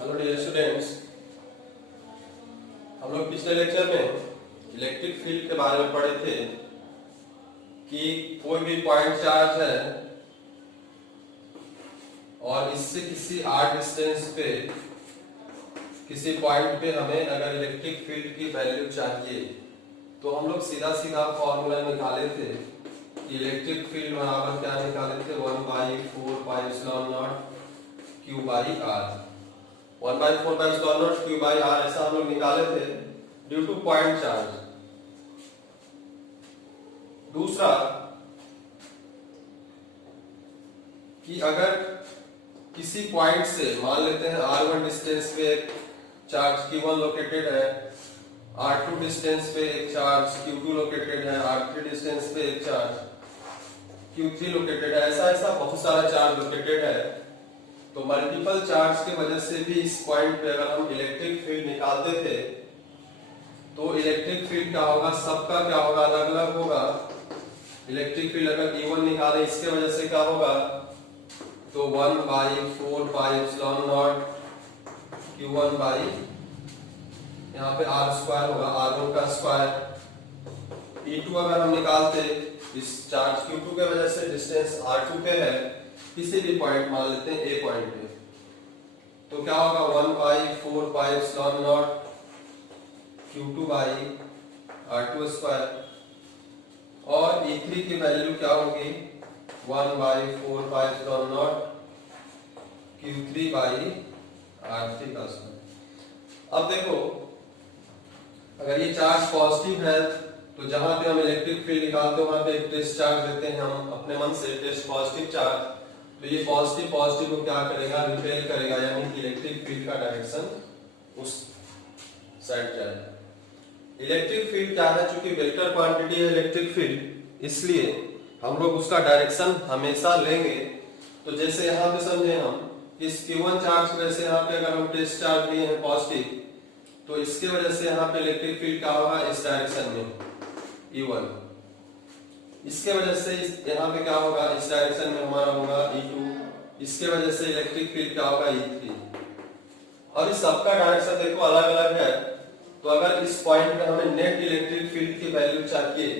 Hello dear students, हम लोग पिछले लेक्चर में इलेक्ट्रिक फील्ड के बारे में पढ़े थे कि कोई भी पॉइंट चार्ज है और इससे किसी आर डिस्टेंस पे किसी पॉइंट पे हमें अगर इलेक्ट्रिक फील्ड की वैल्यू चाहिए तो हम लोग सीधा सीधा फॉर्मूला निकाले थे कि इलेक्ट्रिक फील्ड बराबर क्या निकाले थे 1/4πε0 Q by R. 1/4πε0 Q by R ऐसा हम लोग निकाले थे ड्यू टू पॉइंट चार्ज। दूसरा कि अगर किसी पॉइंट से मान लेते हैं r1 डिस्टेंस पे एक चार्ज Q1 लोकेटेड है, r2 डिस्टेंस पे एक चार्ज Q2 लोकेटेड है, r3 डिस्टेंस पे एक चार्ज Q3 लोकेटेड है, ऐसा ऐसा बहुत सारा चार्ज लोकेटेड है। तो मल्टीपल चार्ज की वजह से भी इस पॉइंट पे अगर हम इलेक्ट्रिक फील्ड निकालते थे तो इलेक्ट्रिक फील्ड क्या होगा, सबका क्या होगा, अलग अलग होगा। इलेक्ट्रिक फील्ड अगर E1 निकाले इसके वजह से क्या होगा, तो 1/4πε0 Q1 बाई यहाँ पे r स्क्वायर होगा, r1 का स्क्वायर। E2 अगर हम निकालते इस चार्ज Q2 के वजह से डिस्टेंस r2 पे है, किसी भी पॉइंट मान लेते हैं A पॉइंट पे, तो क्या होगा 1/4πε0 Q2 बाई r2 स्क्वायर। और E3 की वैल्यू क्या होगी 1/4πε0 Q3 बाई r3 का स्क्वायर। अब देखो अगर ये चार्ज पॉजिटिव है तो जहां पे हम इलेक्ट्रिक फील्ड निकालते हैं वहां पे एक टेस्ट चार्ज देते हैं हम अपने मन से, टेस्ट पॉजिटिव चार्ज। तो ये पॉजिटिव को क्या करेगा, रिपेल करेगा, यानी कि इलेक्ट्रिक फील्ड का डायरेक्शन उस साइड जाएगा। इलेक्ट्रिक फील्ड क्या है, चूंकि वेक्टर क्वांटिटी है इलेक्ट्रिक फील्ड, इसलिए हम लोग उसका डायरेक्शन हमेशा लेंगे। तो जैसे यहाँ पे समझे हम इस Q1 चार्ज की वजह से यहाँ पे अगर हम टेस्ट चार्ज लिए हैं पॉजिटिव, तो इसके वजह से यहाँ पे इलेक्ट्रिक फील्ड क्या होगा, इस डायरेक्शन में E1। इसके वजह से यहाँ पे क्या होगा, इस डायरेक्शन में हमारा होगा E2। इसके वजह से इलेक्ट्रिक फील्ड क्या होगा E3। और इस सबका डायरेक्शन देखो अलग अलग है। तो अगर इस पॉइंट पे हमें नेट इलेक्ट्रिक फील्ड की वैल्यू चाहिए,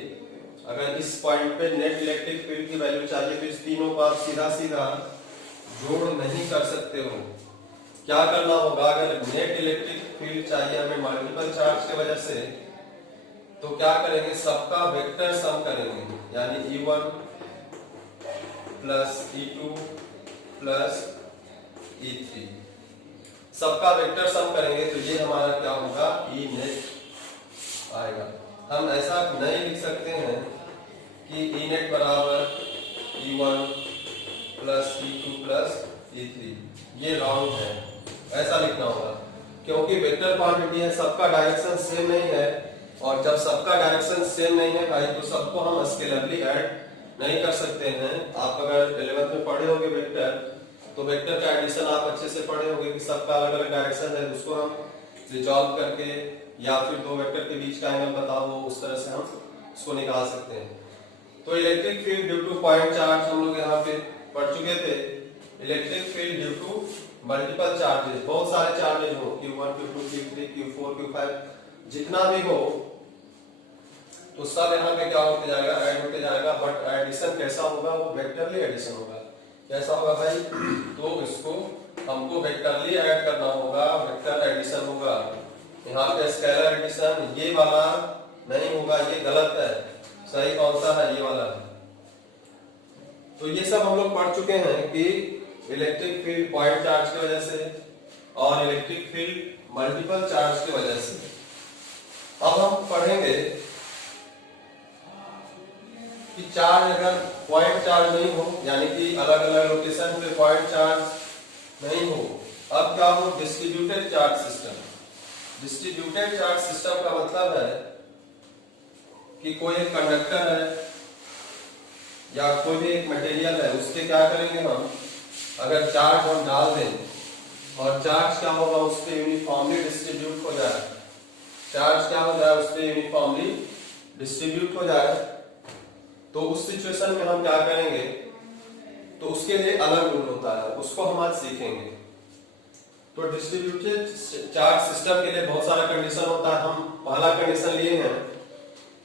अगर इस पॉइंट पे नेट इलेक्ट्रिक फील्ड की वैल्यू चाहिए तो इस तीनों को आप सीधा सीधा जोड़ नहीं कर सकते हो। क्या करना होगा, अगर नेट इलेक्ट्रिक फील्ड चाहिए हमें मल्टीपल चार्ज की वजह से, तो क्या करेंगे, सबका वेक्टर सम करेंगे, यानी E1 plus E2 plus E3 सबका वेक्टर सम करेंगे। तो ये हमारा क्या होगा, E नेट आएगा। हम ऐसा नहीं लिख सकते हैं कि E नेट बराबर E1 plus E2 plus E3, ये रॉन्ग है, ऐसा लिखना होगा। क्योंकि वेक्टर क्वांटिटी है, सबका डायरेक्शन सेम नहीं है, और जब सबका डायरेक्शन सेम नहीं है भाई तो सबको हम स्केलरली ऐड नहीं कर सकते हैं। आप अगर 11th में पढ़े होंगे वेक्टर, तो वेक्टर का एडिशन आप अच्छे से पढ़े होंगे कि सबका अलग अलग डायरेक्शन है, उसको हम रिजॉल्व करके या फिर दो वेक्टर के बीच का एंगल बताओ, उस तरह से हम उसको निकाल सकते हैं। तो electric field due to point charge हम लोग यहाँ पे पढ़ चुके थे। Electric field due to multiple charges, बहुत सारे चार्जेस हो, Q1 Q2 Q3 Q4 Q5 जितना भी हो, तो सब यहाँ पे क्या होते जाएगा, ऐड होते जाएगा। बट एडिशन कैसा होगा, वो वेक्टरली एडिशन होगा। कैसा होगा भाई, तो इसको हमको वेक्टरली ऐड करना होगा, वेक्टर एडिशन होगा। यहाँ पे स्केलर एडिशन ये वाला नहीं होगा, ये गलत है। सही कौन सा है, ये वाला है। तो ये सब हम लोग पढ़ चुके हैं कि इलेक्ट्रिक फील्ड पॉइंट चार्ज की वजह से और इलेक्ट्रिक फील्ड मल्टीपल चार्ज की वजह से। अब हम पढ़ेंगे कि चार्ज अगर पॉइंट चार्ज नहीं हो, यानी कि अलग अलग लोकेशन पे पॉइंट चार्ज नहीं हो, अब क्या हो, distributed charge system. Distributed charge system का मतलब है कि कोई एक कंडक्टर है या कोई भी एक मटेरियल है, उसके क्या करेंगे हम, अगर चार्ज हम डाल दें और चार्ज क्या होगा, उस पर यूनिफॉर्मली डिस्ट्रीब्यूट हो जाए। चार्ज क्या हो जाए, उस पर यूनिफॉर्मली डिस्ट्रीब्यूट हो जाए। तो उस सिचुएशन में हम क्या करेंगे, तो उसके लिए अलग रूल होता है, उसको हम आज सीखेंगे। तो डिस्ट्रीब्यूटेड चार्ज सिस्टम के लिए बहुत सारा कंडीशन होता है। हम पहला कंडीशन लिए हैं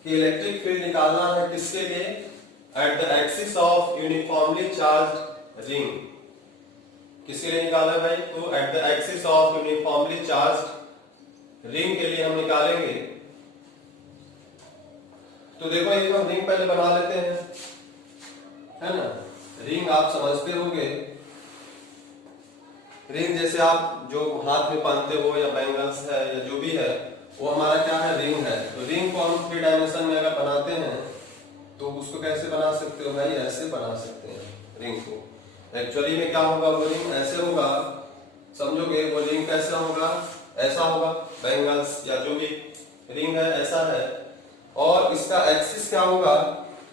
कि इलेक्ट्रिक फील्ड निकालना है किसके लिए, eight the axis of uniformly charged ring. किसके लिए निकालना है भाई, तो eight the axis of uniformly charged ring के लिए हम निकालेंगे। तो देखो ये हम रिंग पहले बना लेते हैं, है ना। रिंग आप समझते होंगे, रिंग जैसे आप जो हाथ में पहनते हो या बैंगल्स है या जो भी है वो हमारा क्या है, रिंग है। तो रिंग को हम 3 डायमेंशन में अगर बनाते हैं तो उसको कैसे बना सकते हो भाई, ऐसे बना सकते हैं रिंग को। एक्चुअली में क्या होगा, वो रिंग ऐसे होगा, समझोगे। वो रिंग कैसा होगा, ऐसा होगा, बैंगल्स या जो भी रिंग है ऐसा है। और इसका एक्सिस क्या होगा,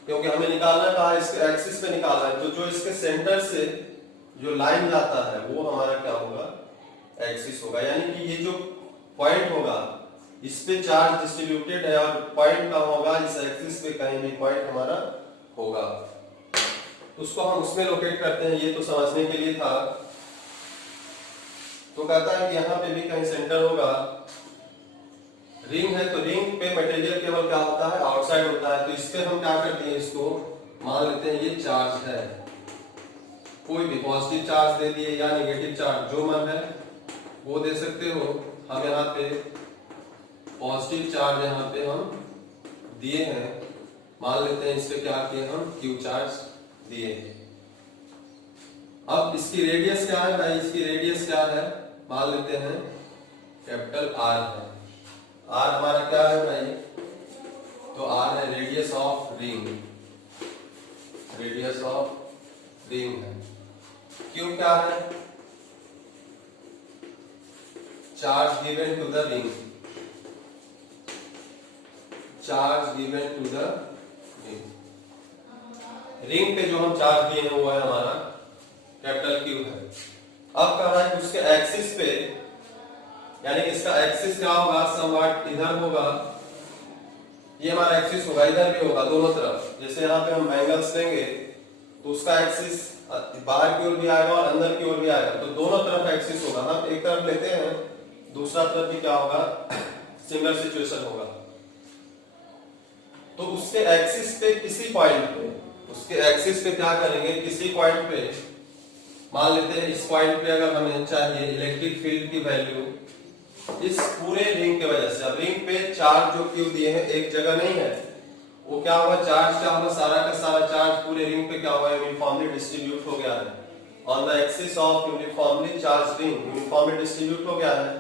क्योंकि हमें निकालना कहा इसके एक्सिस पे निकालना है, तो जो इसके सेंटर से जो लाइन जाता है वो हमारा क्या होगा, एक्सिस होगा। यानी कि ये जो पॉइंट होगा इस पे चार्ज डिस्ट्रीब्यूटेड है और पॉइंट का होगा इस एक्सिस पे कहीं भी पॉइंट हमारा होगा, उसको हम उसमें लोकेट करते हैं। ये तो समझने के लिए था। तो कहता है कि यहाँ पे भी कहीं सेंटर होगा। रिंग है तो रिंग पे मटेरियल केवल क्या होता है, आउटसाइड होता है। तो इस पे हम क्या करते हैं, इसको मान लेते हैं ये चार्ज है, कोई भी पॉजिटिव चार्ज दे दिए या नेगेटिव चार्ज, जो मन है वो दे सकते हो। हम यहाँ पे पॉजिटिव चार्ज यहाँ पे हम दिए हैं, मान लेते हैं इस पे क्या किए हम, क्यू चार्ज दिए हैं। अब इसकी रेडियस क्या है भाई, इसकी रेडियस क्या है, मान लेते हैं कैपिटल आर है। आर हमारा क्या है भाई, तो आर है radius of ring, radius of ring है। क्यू क्या है, charge given to the ring, charge given to the ring. Ring पे जो हम चार्ज दिए हैं वो है हमारा कैपिटल क्यू है। अब कह रहा है कि उसके एक्सिस पे, यानी कि इसका एक्सिस क्या होगा, समवॉट इधर होगा, ये हमारा एक्सिस होगा, इधर भी होगा, दोनों तरफ। जैसे यहाँ पे हम बैंगल्स लेंगे तो उसका एक्सिस बाहर की ओर भी आएगा और अंदर की ओर भी आएगा, तो दोनों तरफ एक्सिस होगा। हम एक तरफ लेते हैं, दूसरा तरफ भी क्या होगा, सिमिलर सिचुएशन होगा। तो उसके एक्सिस पे किसी पॉइंट पे, उसके एक्सिस पे क्या करेंगे, किसी पॉइंट पे मान लेते हैं इस पॉइंट पे अगर हमें चाहिए इलेक्ट्रिक फील्ड की वैल्यू इस पूरे रिंग के वजह से। अब रिंग पे चार्ज जो क्यू दिए हैं एक जगह नहीं है, वो क्या होगा, चार्ज क्या होगा, सारा का सारा चार्ज पूरे रिंग पे क्या हुआ है, यूनिफॉर्मली डिस्ट्रीब्यूट हो गया है। On the axis of uniformly charge ring, uniformly distribute हो गया है।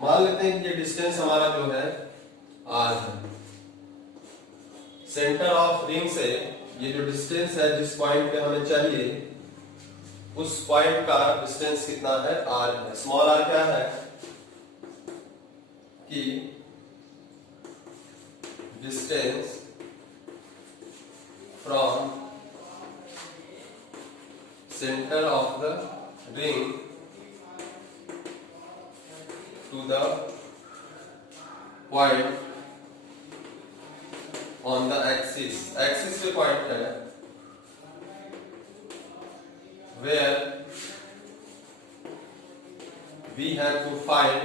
मान लेते हैं कि ये डिस्टेंस हमारा जो है आर है। सेंटर ऑफ रिंग से ये जो डिस्टेंस है जिस पॉइंट पे हमें चाहिए उस पॉइंट का डिस्टेंस कितना है, आर है। स्मॉल आर क्या है कि distance from centre of the ring to the point on the axis, axis पे पॉइंट है, where we have to find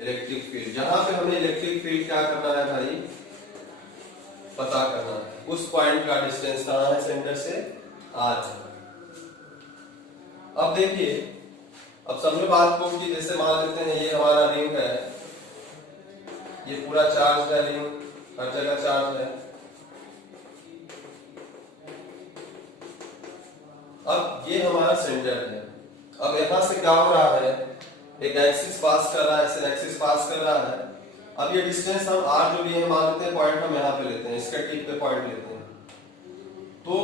electric field. जहां पे हमें इलेक्ट्रिक फील्ड क्या करना है भाई, पता करना है। उस पॉइंट का डिस्टेंस कहां है, सेंटर से आर है। अब देखिए, अब समझो बात को कि जैसे मान लेते हैं ये हमारा रिंग है, ये पूरा चार्ज है, रिंग हर जगह चार्ज है। अब ये हमारा सेंटर है। अब यहां से क्या हो रहा है, एक एक्सिस पास कर रहा है, ऐसे एक्सिस पास कर रहा है। अब ये डिस्टेंस हम आर जो लिए मान लेते हैं, पॉइंट हम यहाँ पे लेते हैं, इसके टिप पे पॉइंट लेते हैं। तो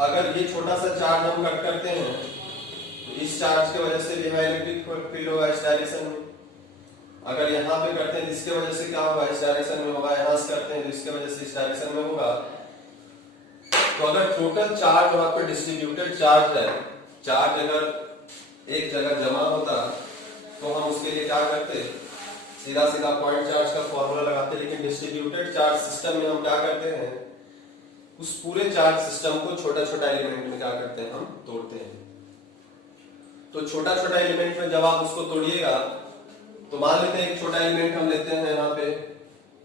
अगर ये छोटा सा चार्ज हम कट करते हैं तो इस चार्ज की वजह से भी हमें इलेक्ट्रिक फील्ड होगा इस डायरेक्शन में। अगर यहाँ पे करते हैं जिसके वजह से क्या होगा, इस डायरेक्शन में होगा। यहाँ से करते हैं तो इसके वजह से इस डायरेक्शन में होगा। तो अगर टोटल चार्ज वहां पर डिस्ट्रीब्यूटेड चार्ज है, चार्ज अगर एक जगह जमा होता तो हम उसके लिए क्या करते, सीधा सीधा पॉइंट चार्ज का फॉर्मूला लगाते। लेकिन डिस्ट्रीब्यूटेड चार्ज सिस्टम में हम क्या करते हैं, उस पूरे चार्ज सिस्टम को छोटा छोटा एलिमेंट में क्या करते हैं, हम तोड़ते हैं। तो छोटा छोटा एलिमेंट में जब आप उसको तोड़िएगा तो मान लेते हैं एक छोटा एलिमेंट हम लेते हैं यहाँ पे,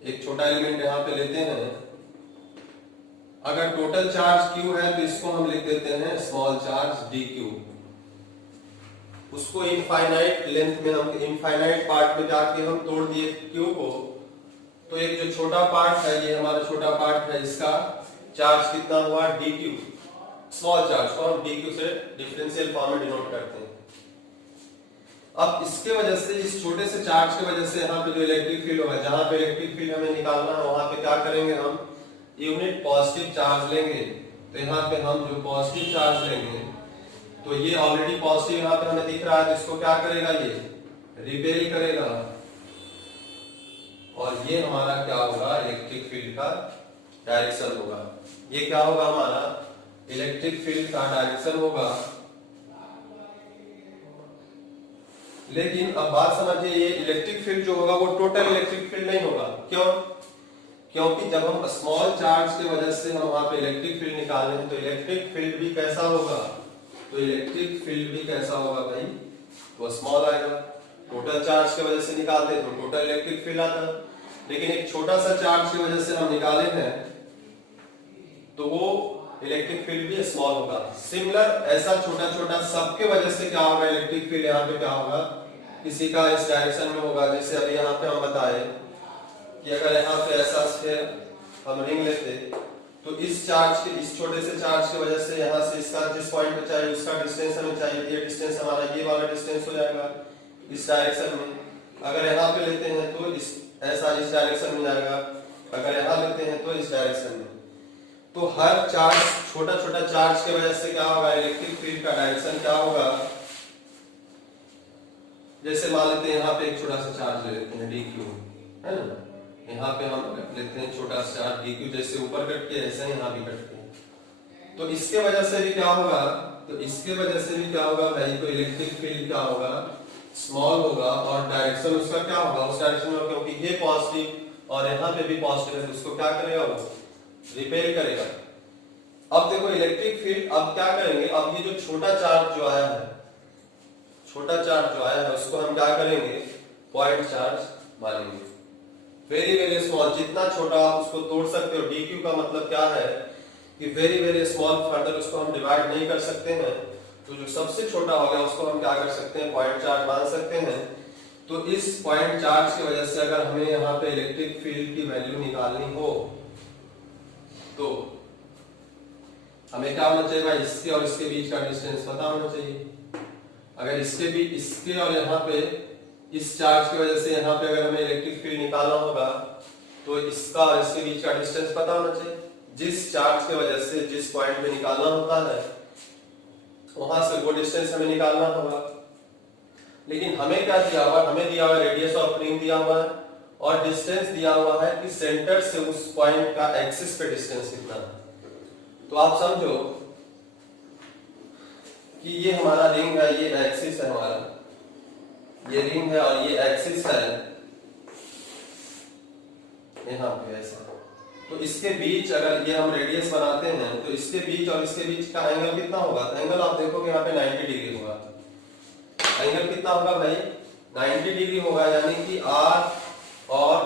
एक छोटा एलिमेंट यहाँ पे लेते हैं। अगर टोटल चार्ज Q है तो इसको हम लिख देते हैं स्मॉल चार्ज dQ। उसको इनफाइनाइट लेंथ में, हम इनफाइनाइट पार्ट में जाके हम तोड़ दिए Q को। तो एक जो छोटा पार्ट है, ये हमारा छोटा पार्ट है, इसका चार्ज कितना हुआ dQ। स्मॉल चार्ज को हम dQ से डिफरेंशियल फॉर्म में डिनोट करते हैं। अब इसके वजह से, इस छोटे से चार्ज की वजह से यहाँ पे जो इलेक्ट्रिक फील्ड होगा, जहां पे इलेक्ट्रिक फील्ड हमें निकालना है वहां पे क्या करेंगे, हम यूनिट पॉजिटिव चार्ज लेंगे। तो यहाँ पे हम जो पॉजिटिव चार्ज लेंगे, तो ये ऑलरेडी पॉजिटिव यहाँ पे हमें दिख रहा है, तो इसको क्या करेगा, ये रिपेल करेगा। और ये हमारा क्या होगा, इलेक्ट्रिक फील्ड का डायरेक्शन होगा। ये क्या होगा, हमारा इलेक्ट्रिक फील्ड का डायरेक्शन होगा। लेकिन अब बात समझिए, ये इलेक्ट्रिक फील्ड जो होगा वो टोटल इलेक्ट्रिक फील्ड नहीं होगा। क्यों? क्योंकि जब हम स्मॉल चार्ज की वजह से हम वहां पे इलेक्ट्रिक फील्ड निकाल रहे हैं, तो इलेक्ट्रिक फील्ड भी कैसा होगा, तो इलेक्ट्रिक फील्ड भी कैसा होगा भाई, वो स्मॉल आएगा। टोटल चार्ज की वजह से निकालते हैं तो टोटल इलेक्ट्रिक फील्ड आता है, लेकिन एक छोटा सा चार्ज की वजह से हम निकाले हैं तो वो इलेक्ट्रिक फील्ड भी स्मॉल होगा। सिमिलर ऐसा छोटा छोटा सबके वजह से क्या होगा, इलेक्ट्रिक फील्ड यहाँ पे क्या होगा, किसी का इस डायरेक्शन में होगा। जैसे अभी यहाँ पे हम बताए कि अगर यहाँ पे ऐसा स्फीयर हम रिंग लेते तो इस चार्ज के, इस छोटे से चार्ज की वजह से यहाँ से इसका जिस पॉइंट पे चाहिए उसका डिस्टेंस हमें चाहिए, ये डिस्टेंस हमारा ये वाला डिस्टेंस हो जाएगा इस डायरेक्शन में। अगर यहाँ पे लेते हैं तो इस ऐसा इस डायरेक्शन में जाएगा, अगर यहाँ लेते हैं तो इस डायरेक्शन में। तो हर चार्ज, छोटा छोटा चार्ज की वजह से क्या होगा, इलेक्ट्रिक फील्ड का डायरेक्शन क्या होगा। जैसे मान लेते हैं यहाँ पे एक छोटा सा चार्ज ले लेते हैं dQ, है ना, यहाँ पे हम लेते हैं छोटा सा चार्ज dQ, जैसे ऊपर कट के ऐसे यहाँ भी कटते हैं। तो इसके वजह से भी क्या होगा, तो इसके वजह से भी क्या होगा भाई, तो इलेक्ट्रिक फील्ड क्या होगा, स्मॉल होगा। और डायरेक्शन उसका क्या होगा, उस डायरेक्शन में, क्योंकि ये पॉजिटिव और यहाँ पे भी पॉजिटिव है तो उसको क्या करेगा, वो रिपेल करेगा। अब देखो इलेक्ट्रिक फील्ड, अब क्या करेंगे, अब ये जो छोटा चार्ज जो आया है, छोटा चार्ज जो आया है उसको हम क्या करेंगे, पॉइंट चार्ज मानेंगे। वेरी वेरी स्मॉल, जितना छोटा आप उसको तोड़ सकते हो। dQ का मतलब क्या है कि वेरी वेरी स्मॉल, फर्दर उसको हम डिवाइड नहीं कर सकते हैं। तो जो सबसे छोटा हो गया उसको हम क्या कर सकते हैं, पॉइंट चार्ज मान सकते हैं। तो इस पॉइंट चार्ज की वजह से अगर हमें यहाँ पे इलेक्ट्रिक फील्ड की वैल्यू निकालनी हो तो हमें क्या होना चाहिए भाई, इसके और इसके बीच का डिस्टेंस पता होना चाहिए। अगर इसके भी, इसके और यहाँ पे इस चार्ज की वजह से यहाँ पे अगर हमें इलेक्ट्रिक फील्ड निकालना होगा तो इसका और इसके बीच का डिस्टेंस पता होना चाहिए। जिस चार्ज की वजह से जिस पॉइंट पे निकालना होता है वहां से वो डिस्टेंस हमें निकालना होगा। लेकिन हमें क्या दिया हुआ, हमें दिया हुआ रेडियस ऑफ रिंग दिया हुआ है और डिस्टेंस दिया हुआ है कि सेंटर से उस पॉइंट का एक्सिस पे डिस्टेंस कितना है। तो आप समझो कि ये हमारा रिंग है, ये एक्सिस है हमारा, ये रिंग है और ये एक्सिस है यहाँ पे ऐसा। तो इसके बीच अगर ये हम रेडियस बनाते हैं तो इसके बीच और इसके बीच का एंगल कितना होगा, तो एंगल आप देखोगे यहाँ पे 90 डिग्री होगा। एंगल कितना होगा भाई, 90 डिग्री होगा, यानी कि R और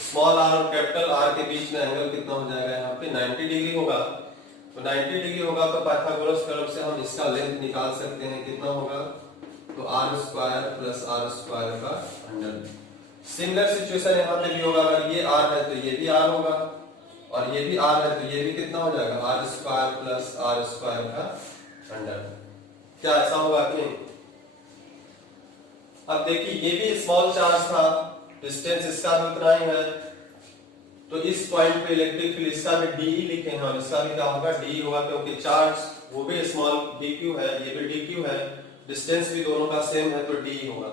स्मॉल r और कैपिटल R के बीच में एंगल कितना हो जाएगा, यहाँ पे 90 डिग्री होगा। तो 90 डिग्री होगा तो पाइथागोरस थ्योरम से हम इसका लेंथ निकाल सकते हैं, कितना होगा, तो r square plus r square का अंडर। सिमिलर सिचुएशन यहाँ पे भी होगा, अगर ये r है तो ये भी r होगा और ये भी r है तो ये भी कितना हो जाएगा, r square plus r square का अंडर। क्या ऐसा होगा कि नहीं? अब देखिए ये भी स्मॉल चार्ज था, डिस्टेंस इसका भी उतना ही है, तो इस पॉइंट पे इलेक्ट्रिक फील्ड इसका भी डी लिखे हैं और इसका भी क्या होगा, डी होगा, क्योंकि चार्ज वो भी स्मॉल dQ है, ये भी dQ है, डिस्टेंस भी दोनों का सेम है तो डी होगा।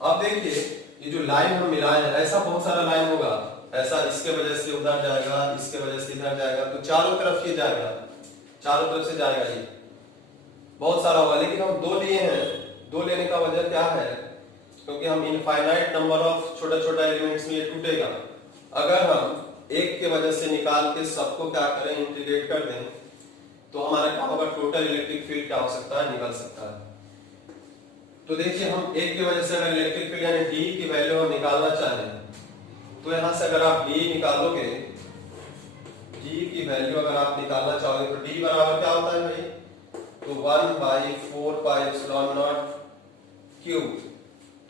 अब देखिए ये जो लाइन हम मिलाए हैं, ऐसा बहुत सारा लाइन होगा, ऐसा इसके वजह से उधर जाएगा, इसके वजह से इधर जाएगा, तो चारों तरफ ये जाएगा, चारों तरफ से जाएगा, ये बहुत सारा होगा। लेकिन हम दो लिए हैं, दो लेने का वजह क्या है, क्योंकि हम इनफाइनाइट नंबर ऑफ छोटा छोटा एलिमेंट्स में ये टूटेगा। अगर हम एक के वजह से निकाल के सबको क्या करें, इंटीग्रेट कर दें, तो हमारा क्या होगा, टोटल इलेक्ट्रिक फील्ड क्या हो सकता है, निकल सकता है। तो देखिए हम एक की वजह से अगर इलेक्ट्रिक फील्ड यानी डी की वैल्यू हम निकालना चाहें, तो यहां से अगर आप डी निकालोगे, डी की वैल्यू अगर आप निकालना चाहोगे तो डी बराबर क्या होता है भाई, तो 1/4πε0 क्यूब।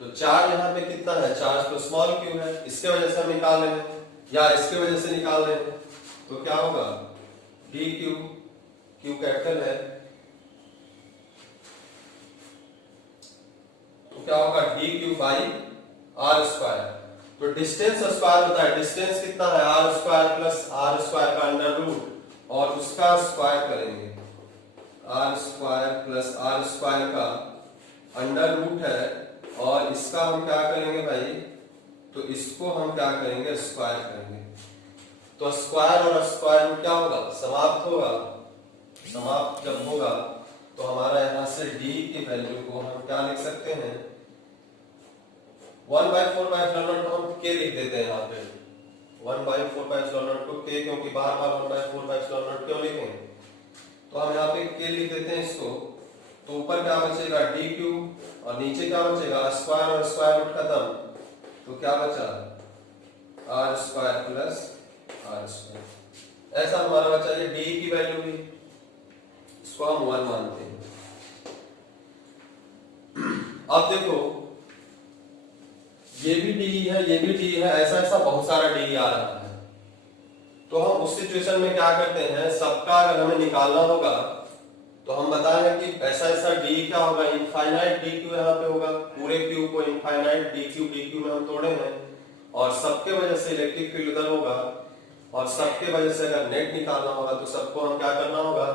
तो चार्ज यहाँ पे कितना है, चार्ज तो स्मॉल क्यू है, इसके वजह से हम निकाल रहे हैं या इसके वजह से निकाल रहे हैं, तो क्या होगा, डी क्यू, क्यू कैपिटल है, तो क्या होगा D Q by R square. तो डिस्टेंस स्क्वायर होता है, डिस्टेंस कितना है, R square plus R square का अंडर रूट और उसका स्क्वायर करेंगे, R square plus R square का अंडर रूट है और इसका हम क्या करेंगे भाई, तो इसको हम क्या करेंगे, स्क्वायर करेंगे। तो स्क्वायर और स्क्वायर में क्या होगा, समाप्त होगा, समाप्त जब होगा तो हमारा यहां से d की वैल्यू को हम क्या लिख सकते हैं, 1/4πε0 को हम k लिख देते हैं यहाँ पे, 1/4πε0 को k, क्योंकि बार बार 1/4πε0 क्यों लिखें, तो हम यहाँ पे k लिख देते हैं इसको। तो ऊपर क्या बचेगा, डी क्यू और नीचे क्या बचेगा, स्क्वायर और स्क्वायर रूट खत्म, तो क्या बचा, R square plus R square, ऐसा हमारा बचा। ये डी की वैल्यू भी इसको हम 1 मानते हैं। अब देखो ये भी डी है, ये भी डी है, ऐसा ऐसा बहुत सारा डी आ रहा है, तो हम उस सिचुएशन में क्या करते हैं, सबका अगर हमें निकालना होगा तो हम बताएंगे कि ऐसा ऐसा डी क्या होगा, इनफाइनाइट डी क्यू यहाँ पे होगा, पूरे क्यू को इनफाइनाइट डी क्यू में हम तोड़े हैं और सबके वजह से इलेक्ट्रिक फील्ड उधर होगा और सबके वजह से अगर नेट निकालना होगा तो सबको हम क्या करना होगा,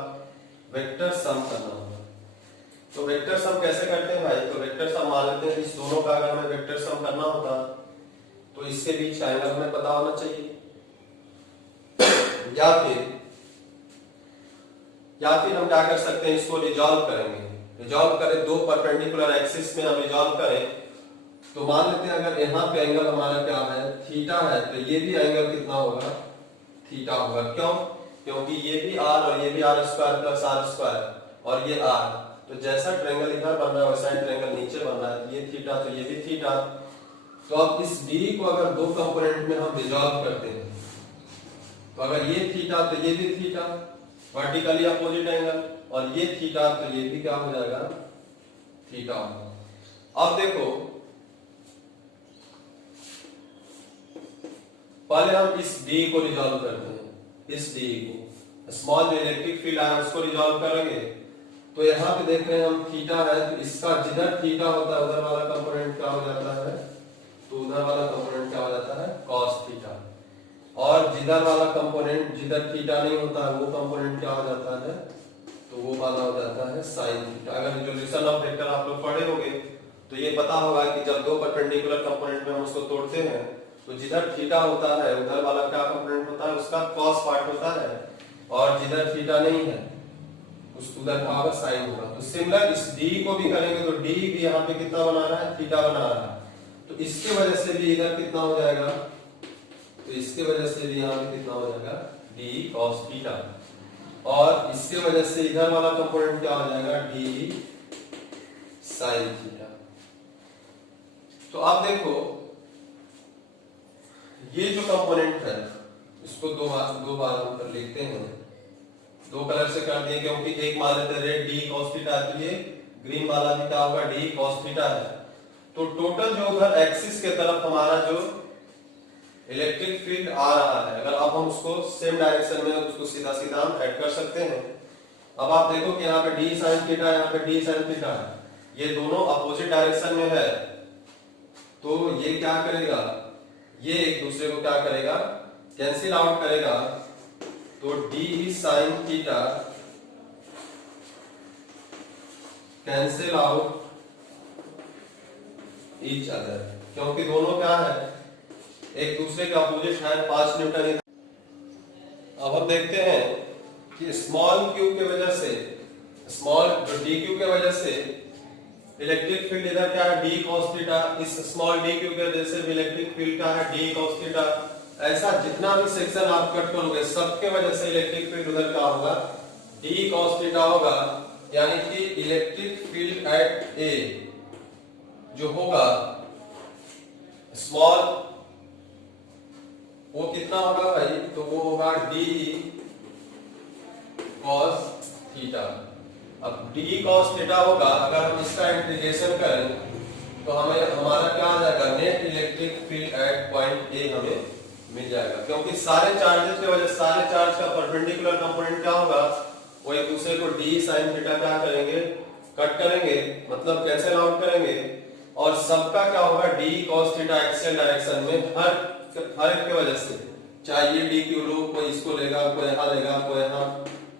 वेक्टर सम करना होगा। तो वेक्टर सम कैसे करते हैं भाई, तो वेक्टर सम मान लेते हैं इस दोनों का अगर हमें वेक्टर सम करना होता तो इसके बीच का एंगल हमें पता होना चाहिए, या फिर हम क्या कर सकते हैं, इसको रिजॉल्व करेंगे, रिजॉल्व करें, दो परपेंडिकुलर एक्सिस में हम रिजॉल्व करें, तो मान लेते हैं अगर यहाँ पे एंगल हमारा क्या है, थीटा है, तो ये भी एंगल कितना होगा, थीटा होगा। क्यों, क्योंकि ये भी आर और ये भी R square plus R square और ये आर, तो जैसा ट्रायंगल इधर बन रहा है वैसा ट्रायंगल नीचे बन रहा है, तो ये थीटा तो ये भी थीटा। तो अब इस डी को अगर दो कंपोनेंट में हम रिजॉल्व करते हैं, तो अगर ये थीटा तो ये भी थीटा, वर्टिकली अपोजिट एंगल, और ये थीटा तो ये भी क्या हो जाएगा, थीटा होगा। अब देखो पहले हम इस डी को रिजॉल्व करते हैं, इस डी को, स्मॉल जो इलेक्ट्रिक फील्ड है उसको रिजॉल्व करेंगे। तो यहाँ पे देख रहे हैं हम थीटा है, तो इसका जिधर थीटा होता है उधर वाला कंपोनेंट क्या हो जाता है, तो उधर वाला कंपोनेंट क्या हो जाता है, cos थीटा, और जिधर वाला कंपोनेंट जिधर थीटा नहीं होता है वो कंपोनेंट क्या हो जाता है, तो वो वाला हो जाता है sin थीटा। अगर रिजोल्यूशन ऑफ वेक्टर आप लोग पढ़े होंगे तो ये पता होगा कि जब दो परपेंडिकुलर कंपोनेंट में हम उसको तोड़ते हैं तो जिधर थीटा होता है उधर वाला क्या कंपोनेंट होता है, उसका cos पार्ट होता है, और जिधर थीटा नहीं है उस उधर का होगा साइन होगा। तो सिमिलर इस डी को भी करेंगे, तो डी भी यहाँ पे कितना बना रहा है, थीटा बना रहा है, तो इसके वजह से भी इधर कितना हो जाएगा, तो इसके वजह से भी यहाँ पे कितना हो जाएगा, डी cos थीटा, और इसके वजह से इधर वाला कंपोनेंट क्या हो जाएगा, डी sin थीटा। तो आप देखो ये जो कंपोनेंट है इसको दो बार हम कर लिखते हैं, दो कलर से कर दिए, क्योंकि एक मान लेते हैं रेड डी cos थीटा, तो ये ग्रीन वाला भी क्या होगा, डी cos थीटा है। तो टोटल जो उधर एक्सिस के तरफ हमारा जो इलेक्ट्रिक फील्ड आ रहा है, अगर अब हम उसको सेम डायरेक्शन में उसको सीधा सीधा हम ऐड कर सकते हैं। अब आप देखो कि यहाँ पे डी sin थीटा, यहाँ पे डी sin थीटा, ये दोनों अपोजिट डायरेक्शन में है, तो ये क्या करेगा, ये एक दूसरे को क्या करेगा, कैंसिल आउट करेगा, तो D sin theta cancel out each other, क्योंकि दोनों क्या है, एक दूसरे के अपोजिट है, 5 न्यूटन। अब हम देखते हैं कि स्मॉल क्यू के वजह से, स्मॉल जो डी क्यू के वजह से इलेक्ट्रिक फील्ड इधर क्या है, डी cos थीटा, इस स्मॉल डी क्यू के वजह से भी इलेक्ट्रिक फील्ड क्या है, डी cos थीटा। ऐसा जितना भी सेक्शन आप कट करोगे सबके वजह से इलेक्ट्रिक फील्ड उधर क्या होगा, डी कॉस थीटा होगा। यानी कि इलेक्ट्रिक फील्ड एट ए जो होगा स्मॉल, वो कितना होगा भाई, तो वो होगा डी कॉस थीटा। अब डी कॉस थीटा होगा, अगर हम इसका इंटीग्रेशन करें तो हमें हमारा क्या आ जाएगा, net electric field at point A हमें मिल जाएगा। क्योंकि सारे चार्जेस की वजह, सारे चार्ज का परपेंडिकुलर कंपोनेंट क्या होगा, वो एक दूसरे को डी साइन थीटा क्या करेंगे, कट करेंगे, मतलब कैंसिल आउट करेंगे। और सबका क्या होगा, D cos theta axial direction में हर एक की वजह से, चाहे ये डी क्यू लो, कोई इसको लेगा, कोई यहाँ लेगा, कोई यहाँ,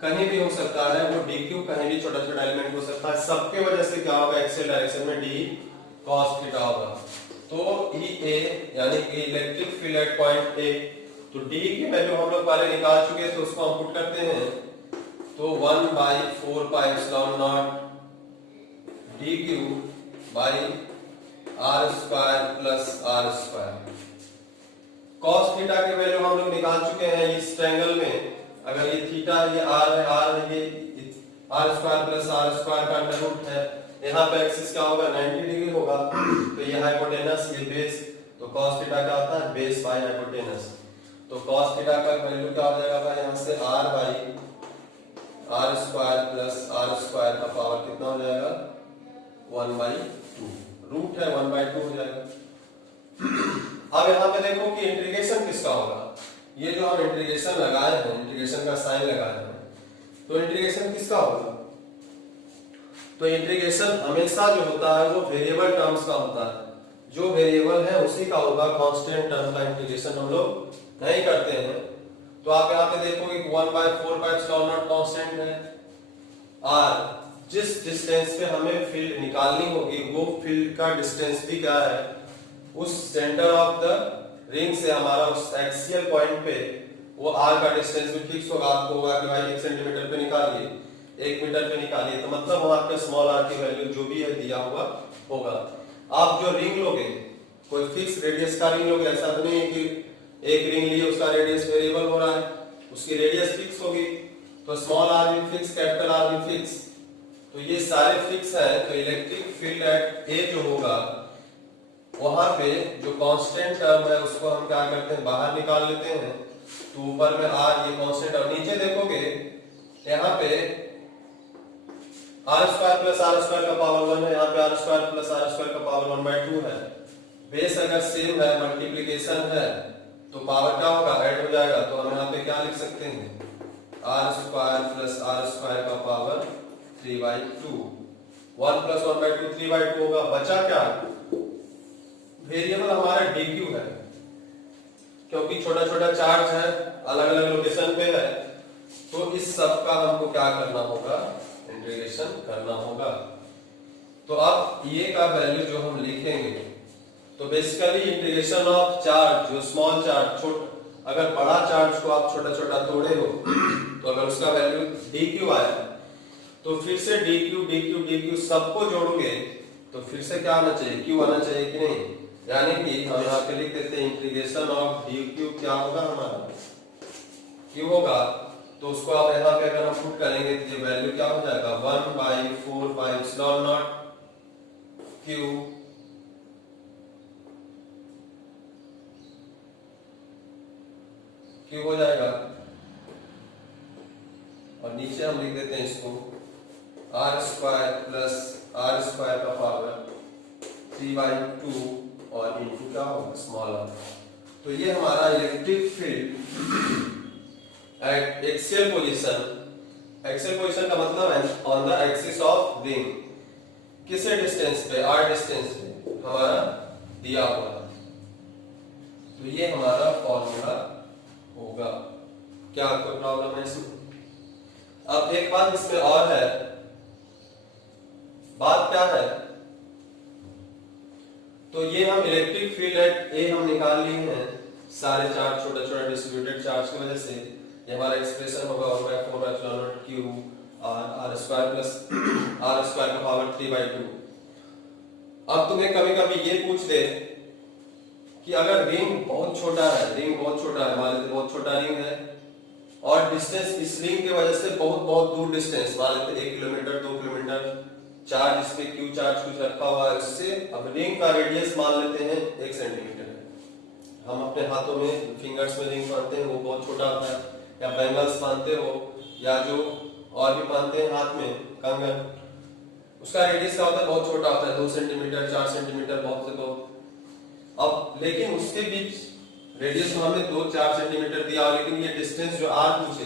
कहीं भी हो सकता है वो डी क्यू, कहीं भी छोटा छोटा एलिमेंट हो सकता है, सबके वजह से क्या होगा, एक्सियल डायरेक्शन में डी कॉस थीटा होगा। तो ई ए यानी कि electric field at point A, तो डी की वैल्यू हम लोग पहले निकाल चुके हैं, तो उसको हम पुट करते हैं। तो 1/4 pi epsilon naught D Q by R square plus R square. Cos theta की वैल्यू हम लोग निकाल चुके हैं इस ट्रायंगल में। अगर ये थीटा, ये आर है, आर है, ये R square plus R square का अंडर रूट है। यहाँ पे एक्सिस क्या होगा, 90 डिग्री होगा। तो ये हाइपोटेनस, ये बेस, तो cos थीटा क्या होता है, बेस बाय हाइपोटेनस। तो cos थीटा का वैल्यू क्या हो जाएगा भाई, यहाँ से r by R square plus R square का पावर कितना हो जाएगा, 1/2, रूट है 1/2 हो जाएगा। अब यहाँ पे देखो कि इंटीग्रेशन किसका होगा, ये जो हम इंटीग्रेशन लगाए हैं, इंटीग्रेशन का साइन लगाए हैं, तो इंटीग्रेशन किसका होगा, तो इंटीग्रेशन हमेशा जो होता है वो वेरिएबल टर्म्स का होता है। जो वेरिएबल है उसी का होगा, कांस्टेंट टर्म का इंटीग्रेशन हम लोग नहीं करते हैं। तो आप यहाँ पे देखोगे 1/4 पाई एप्सिलॉन नॉट कांस्टेंट है, और जिस डिस्टेंस पे हमें फील्ड निकालनी होगी वो फील्ड का डिस्टेंस भी क्या है, उस सेंटर ऑफ द रिंग से हमारा उस एक्सियल पॉइंट पे वो r का डिस्टेंस भी फिक्स होगा। आपको होगा कि भाई 1 सेंटीमीटर पे निकालिए, 1 मीटर पे निकालिए, तो मतलब वहां पे स्मॉल r की वैल्यू जो भी है दिया हुआ होगा। आप जो रिंग लोगे, कोई फिक्स रेडियस का रिंग लोगे, ऐसा तो नहीं है कि एक रिंग लिए उसका रेडियस वेरिएबल हो रहा है, उसकी रेडियस फिक्स होगी। तो स्मॉल r भी फिक्स, कैपिटल R भी फिक्स, तो ये सारे फिक्स है। तो इलेक्ट्रिक फील्ड एट ए जो होगा, वहां पे जो कांस्टेंट टर्म है उसको हम क्या करते हैं, बाहर निकाल लेते हैं। तो ऊपर में r ये कांस्टेंट, और नीचे देखोगे यहाँ पे R square plus R square का पावर 1 है, यहाँ पे R square plus R square का पावर 1/2 है। बेस अगर सेम है, मल्टीप्लिकेशन है, तो पावर क्या होगा, ऐड हो जाएगा। तो हम यहाँ पे क्या लिख सकते हैं, R square plus R square का पावर 3/2, 1 प्लस 1/2 3/2 होगा। बचा क्या, वेरिएबल हमारा dq है, क्योंकि छोटा छोटा चार्ज है, अलग अलग लोकेशन पे है, तो इस सब का हमको क्या करना होगा, इंटीग्रेशन करना होगा। तो अब ये का वैल्यू जो हम लिखेंगे, तो बेसिकली इंटीग्रेशन ऑफ चार्ज, जो स्मॉल चार्ज, अगर बड़ा चार्ज को आप छोटा छोटा तोड़े हो तो अगर उसका वैल्यू dq आया, तो फिर से dq dq dq सबको जोड़ोगे तो फिर से क्या आना चाहिए, q आना चाहिए कि नहीं। यानी कि हम यहाँ पे लिख देते हैं इंटीग्रेशन ऑफ dq क्या होगा, हमारा q होगा। तो उसको आप यहाँ पे अगर हम पुट करेंगे तो ये वैल्यू क्या हो जाएगा, 1/4 पाई एप्सिलॉन नॉट q हो जाएगा। और नीचे हम लिख देते हैं इसको R square plus R square का पावर 3/2 और इनटू क्या होगा, स्मॉल r। तो ये हमारा electric field at axial position, axial position का मतलब है on the axis of ring, किस डिस्टेंस पे, r डिस्टेंस पे हमारा दिया हुआ है। तो ये हमारा फॉर्मूला होगा। क्या कोई प्रॉब्लम है इसमें? अब एक बात इसमें और है, बात क्या है, तो ये हम इलेक्ट्रिक फील्ड एट ए हम निकाल लिए हैं, सारे चार्ज छोटा छोटा डिस्ट्रीब्यूटेड चार्ज की वजह से। ये हमारा एक्सप्रेशन होगा 1/4 epsilon naught q R square plus R square का पावर 3/2। अब तुम्हें कभी कभी ये पूछ दे कि अगर रिंग बहुत छोटा है, मान लेते बहुत छोटा रिंग है और डिस्टेंस इस रिंग की वजह से बहुत दूर डिस्टेंस, मान लेते 1 किलोमीटर 2 किलोमीटर, चार्ज इस पे क्यू चार्ज कुछ रखा हुआ है उससे, अब रिंग का रेडियस मान लेते हैं 1 सेंटीमीटर है। हम अपने हाथों में फिंगर्स में रिंग पहनते हैं वो बहुत छोटा होता है, या बैंगल्स पहनते हो या जो और भी पहनते हैं हाथ में कंगन, उसका रेडियस क्या होता है, बहुत छोटा होता है, 2 सेंटीमीटर 4 सेंटीमीटर बहुत से बहुत। अब लेकिन उसके बीच रेडियस में हमने 2-4 सेंटीमीटर दिया, लेकिन ये डिस्टेंस जो आर पूछे,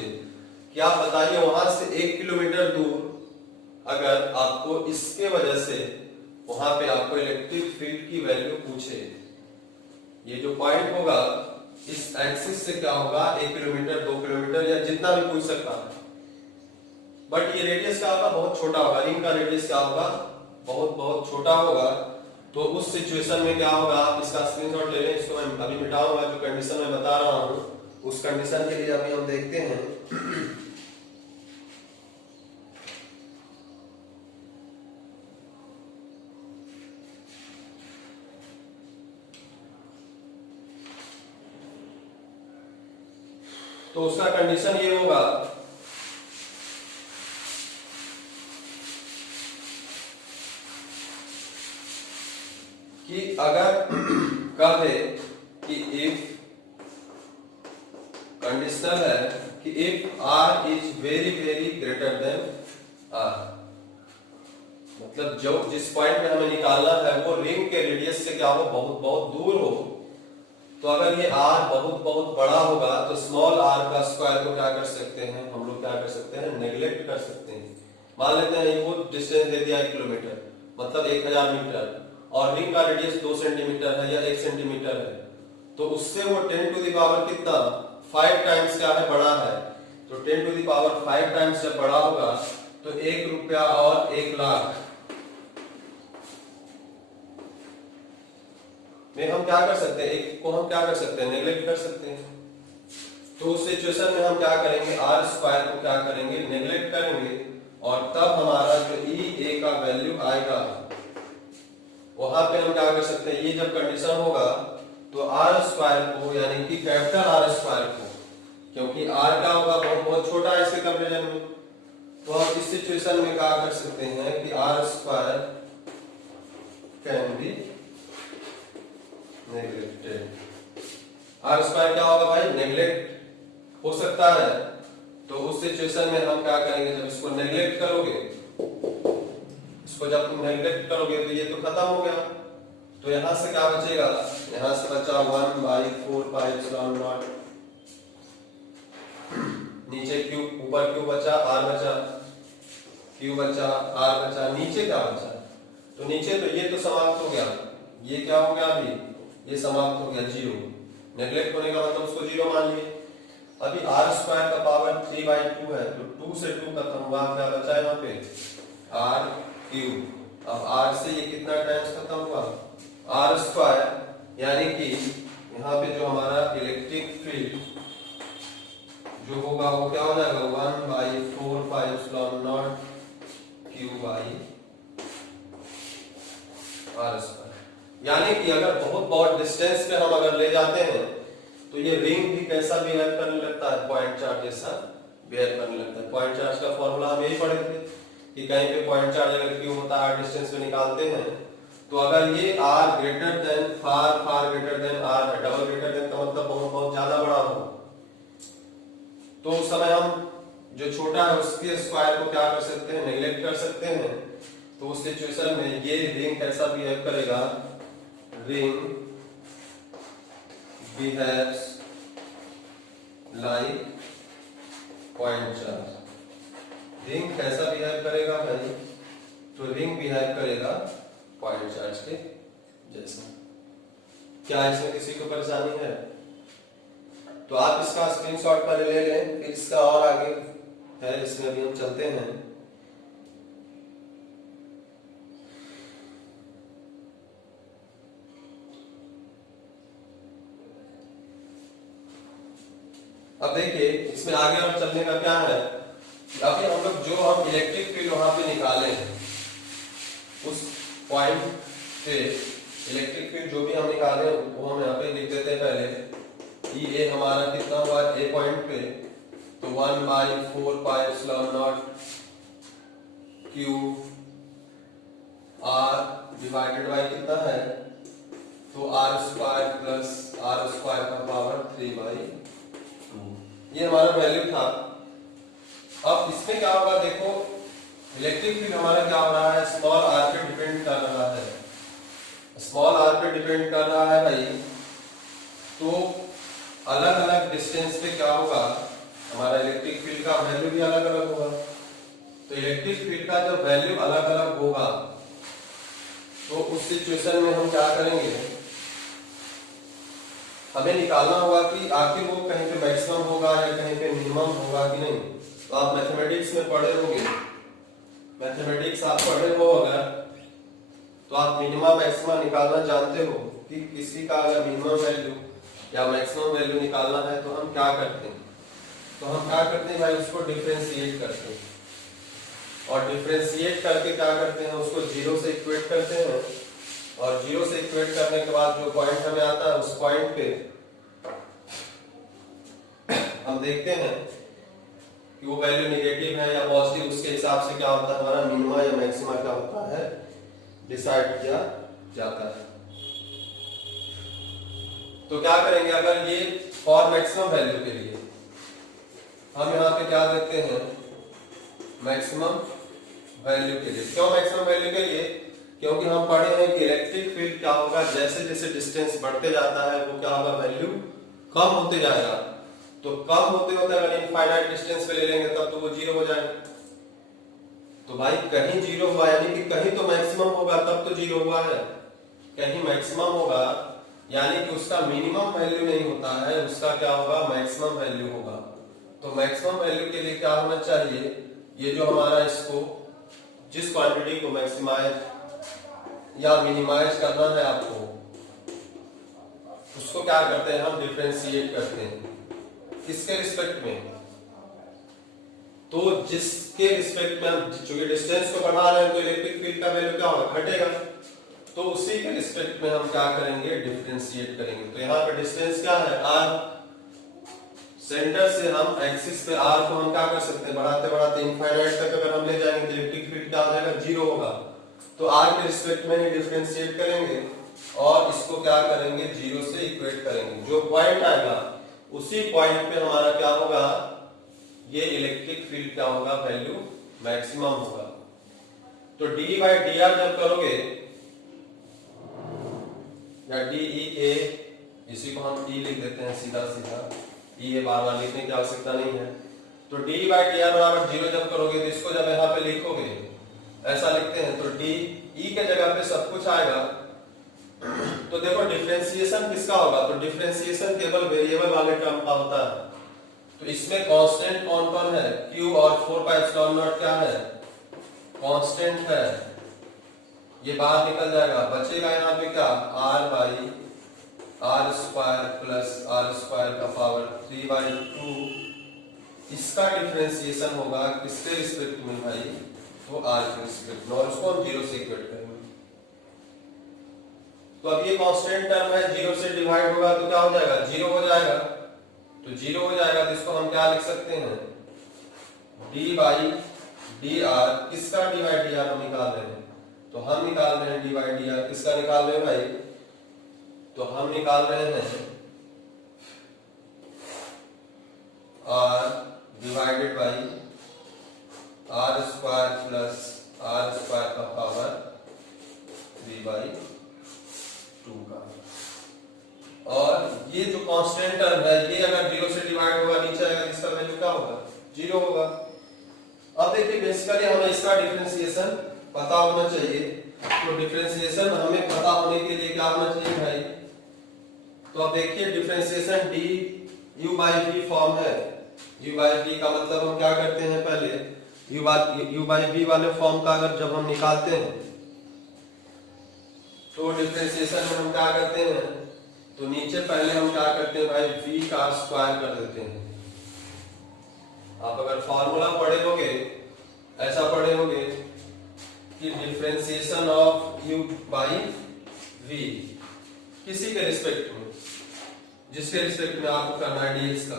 क्या आप बताइए वहां से 1 किलोमीटर दूर अगर आपको इसके वजह से वहां पे आपको इलेक्ट्रिक फील्ड की वैल्यू पूछे, ये जो पॉइंट होगा इस एक्सिस से क्या होगा 1 किलोमीटर 2 किलोमीटर या जितना भी पूछ सकता है, बट ये रेडियस क्या होगा, बहुत छोटा होगा, रिंग का रेडियस क्या होगा, बहुत छोटा होगा। तो उस सिचुएशन में क्या होगा, आप इसका स्क्रीनशॉट ले लें, इसको मैं अभी मिटाऊंगा, जो कंडीशन मैं बता रहा हूं उस कंडीशन के लिए अभी हम देखते हैं। तो उसका कंडीशन ये होगा कि अगर कहे कि इफ कंडीशनल है कि if R is very greater than R, मतलब जो जिस पॉइंट पे हमें निकालना है वो रिंग के रेडियस से क्या हो, बहुत दूर हो, तो अगर ये आर बहुत बड़ा होगा तो स्मॉल आर का स्क्वायर को क्या कर सकते हैं हम लोग, क्या कर सकते हैं, नेग्लेक्ट कर सकते हैं। मान लेते हैं वो डिस्टेंस दे दिया 1 किलोमीटर मतलब 1000 मीटर और रिंग का रेडियस 2 सेंटीमीटर है या 1 सेंटीमीटर है, तो उससे वो 10 टू द पावर कितना 5 टाइम्स क्या है, बड़ा है। तो 10 टू द पावर 5 टाइम्स जब बड़ा होगा तो 1 रुपया और 1 लाख में हम क्या कर सकते हैं, एक को हम क्या कर सकते हैं, नेग्लेक्ट कर सकते हैं। तो उस सिचुएशन में हम क्या करेंगे, आर स्क्वायर को क्या करेंगे, नेग्लेक्ट करेंगे, और तब हमारा जो ई ए का वैल्यू आएगा वहां पे हम क्या कर सकते हैं, ये जब कंडीशन होगा तो आर स्क्वायर को यानी कि कैपिटल आर स्क्वायर को, क्योंकि आर क्या होगा, बहुत छोटा है इसके कंपेरिजन में, तो हम इस सिचुएशन में क्या कर सकते हैं कि R square can be neglected. R square क्या होगा भाई, नेग्लेक्ट हो सकता है। तो उस सिचुएशन में हम क्या करेंगे, जब इसको नेग्लेक्ट करोगे, इसको जब तुम नेग्लेक्ट करोगे तो ये तो खत्म हो गया, तो यहां से क्या बचेगा, यहां से बचा 1/4πε0, नीचे क्यू, ऊपर क्यू बचा, आर बचा, क्यू बचा, आर बचा, नीचे क्या बचा, तो नीचे तो ये तो समाप्त हो गया, ये क्या हो गया, अभी ये समाप्त हो गया, 0। नेग्लेक्ट होने का मतलब उसको 0 मान लिए। अभी आर स्क्वायर का पावर 3/2 है, तो 2 से 2 खत्म हुआ, क्या बचा यहाँ पे आर क्यूब। अब आर से ये कितना टाइम्स खत्म हुआ, आर स्क्वायर, यानी कि यहाँ पे जो हमारा इलेक्ट्रिक फील्ड जो होगा वो क्या हो जाएगा 1/4πε0 क्यू बाई आर स्क्वायर। यानी कि अगर बहुत डिस्टेंस पे हम अगर ले जाते हैं तो ये रिंग भी कैसा बिहेव करने लगता है, पॉइंट चार्ज जैसा बिहेव करने लगता है। पॉइंट चार्ज का फॉर्मूला हम यही पढ़े थे कि कहीं पे पॉइंट चार्ज अगर क्यू होता है डिस्टेंस पे निकालते हैं, तो अगर ये R greater than far greater than R है, डबल ग्रेटर देन का मतलब बहुत ज्यादा बड़ा हो, तो उस समय हम जो छोटा है उसके स्क्वायर को क्या कर सकते हैं, नेग्लेक्ट कर सकते हैं। तो उस सिचुएशन में ये रिंग कैसा बिहेव करेगा, ring behaves like point charge. Ring कैसा बिहेव करेगा भाई, तो रिंग बिहेव करेगा पॉइंट चार्ज के जैसा। क्या इसमें किसी को परेशानी है, तो आप इसका स्क्रीनशॉट पहले ले लें, फिर इसका और आगे है इसमें अभी हम चलते हैं। अब देखिए इसमें आगे और चलने का क्या है, अभी हम लोग जो हम इलेक्ट्रिक फील्ड वहां पे निकाले हैं उस पॉइंट पे इलेक्ट्रिक फील्ड जो भी हम निकाले वो हम यहाँ पे लिख देते हैं पहले। ई ए हमारा कितना हुआ ए पॉइंट पे, तो 1/4πε0 क्यू आर डिवाइडेड बाई कितना है, तो r² प्लस r² का पावर 3/2। ये हमारा वैल्यू था। अब इसमें क्या होगा, देखो इलेक्ट्रिक फील्ड हमारा क्या हो रहा है, स्मॉल आर पे डिपेंड कर रहा है। स्मॉल आर पे डिपेंड कर रहा है भाई, तो अलग अलग डिस्टेंस पे क्या होगा, हमारा इलेक्ट्रिक फील्ड का वैल्यू भी अलग अलग होगा। तो इलेक्ट्रिक फील्ड का जब वैल्यू अलग अलग होगा तो उस सिचुएशन में हम क्या करेंगे, हमें निकालना होगा कि आखिर वो कहीं पे मैक्सिमम होगा या कहीं पे मिनिमम होगा कि नहीं। तो आप मैथमेटिक्स में पढ़े होंगे, मैथमेटिक्स आप पढ़े हो अगर, तो आप मिनिमम मैक्सिमम निकालना जानते हो कि किसी का अगर मिनिमम वैल्यू या मैक्सिमम वैल्यू निकालना है तो हम क्या करते हैं, तो हम क्या करते हैं भाई, उसको डिफरेंशिएट करते हैं। और डिफरेंशिएट करके क्या करते हैं, उसको जीरो से इक्वेट करते हैं। और जीरो से इक्वेट करने के बाद जो पॉइंट हमें आता है उस पॉइंट पे हम देखते हैं कि वो वैल्यू नेगेटिव है या पॉजिटिव, उसके हिसाब से क्या होता है, हमारा मिनिमा या मैक्सिमा क्या होता है, डिसाइड किया जाता है। तो क्या करेंगे, अगर ये फॉर मैक्सिमम वैल्यू के लिए हम यहाँ पे क्या देखते हैं, मैक्सिमम वैल्यू के लिए। क्यों मैक्सिमम वैल्यू के लिए, क्योंकि हम पढ़े हैं कि इलेक्ट्रिक फील्ड क्या होगा, जैसे जैसे डिस्टेंस बढ़ते जाता है वो क्या होगा, वैल्यू कम होते जाएगा। तो कम होते होते अगर इनफाइनाइट डिस्टेंस पे ले लेंगे तब तो वो जीरो हो जाएगा। तो भाई कहीं जीरो हुआ यानी कि कहीं तो मैक्सिमम होगा तब तो जीरो हुआ है, कहीं मैक्सिमम होगा यानी कि उसका मिनिमम वैल्यू नहीं होता है, उसका क्या होगा, मैक्सिमम वैल्यू होगा। तो मैक्सिमम वैल्यू के लिए क्या होना चाहिए, ये जो हमारा इसको जिस क्वांटिटी को मैक्सिमाइज या मिनिमाइज करना है आपको, उसको क्या करते हैं, हम डिफरेंशिएट करते हैं। किसके रिस्पेक्ट में, तो जिसके रिस्पेक्ट में हम चूंकि डिस्टेंस को बढ़ा रहे हैं तो इलेक्ट्रिक फील्ड का वैल्यू क्या होगा, घटेगा। तो उसी के रिस्पेक्ट में हम क्या करेंगे, डिफरेंशिएट करेंगे। तो यहाँ पे डिस्टेंस क्या है, r। सेंटर से हम एक्सिस पे r को हम क्या कर सकते हैं, बढ़ाते बढ़ाते इनफाइनाइट तक अगर हम ले जाएंगे तो इलेक्ट्रिक फील्ड क्या हो जाएगा, जीरो होगा। तो r के रिस्पेक्ट में ही डिफरेंशिएट करेंगे और इसको क्या करेंगे, जीरो से इक्वेट करेंगे। जो पॉइंट आएगा उसी पॉइंट पे हमारा क्या होगा, ये इलेक्ट्रिक फील्ड क्या होगा, वैल्यू मैक्सिमम होगा। तो d/dr जब करोगे या dEA, इसी को हम E लिख देते हैं सीधा सीधा, ये बार बार लिखने की आवश्यकता नहीं है। तो d/dr बराबर 0 जब करोगे तो इसको जब यहाँ पे लिखोगे ऐसा लिखते हैं, तो d E के जगह पे सब कुछ आएगा। तो देखो डिफरेंशिएशन किसका होगा, तो डिफरेंशिएशन केवल वेरिएबल वाले टर्म का होता है। तो इसमें कांस्टेंट कौन कौन है, q और 4πε0 क्या है, कांस्टेंट है, ये बाहर निकल जाएगा। बचेगा यहाँ पे क्या, r/r² प्लस r² का पावर 3/2। इसका डिफरेंशिएशन होगा किसके रिस्पेक्ट में भाई, तो r के रिस्पेक्ट में, और उसको हम जीरो से इक्वेट करेंगे। तो अब ये कांस्टेंट टर्म है, जीरो से डिवाइड होगा तो क्या हो जाएगा, जीरो हो जाएगा। तो जीरो हो जाएगा तो इसको हम क्या लिख सकते हैं, d/dr। किसका d/dr हम निकाल रहे हैं, तो हम निकाल रहे हैं d/dr, किसका निकाल रहे हैं भाई, तो हम निकाल रहे हैं r divided by r² plus r² का पावर 3/2 का। और ये जो कांस्टेंट टर्म है ये अगर जीरो से डिवाइड होगा नीचे आएगा, इसका वैल्यू क्या होगा, जीरो होगा। अब देखिए बेसिकली हमें इसका डिफरेंशिएशन पता होना चाहिए। तो डिफरेंशिएशन हमें पता होने के लिए क्या होना चाहिए भाई, तो अब देखिए डिफरेंशिएशन du/v फॉर्म है। u/v का मतलब हम क्या करते हैं, पहले u/v वाले फॉर्म का अगर जब हम निकालते हैं तो डिफरेंशिएशन में हम क्या करते हैं, तो नीचे पहले हम क्या करते हैं भाई, v का स्क्वायर कर देते हैं। आप अगर फॉर्मूला पढ़े होगे, ऐसा पढ़े होगे कि डिफरेंशिएशन ऑफ u/v किसी के रिस्पेक्ट में, जिसके रिस्पेक्ट में आपको करना है dx का,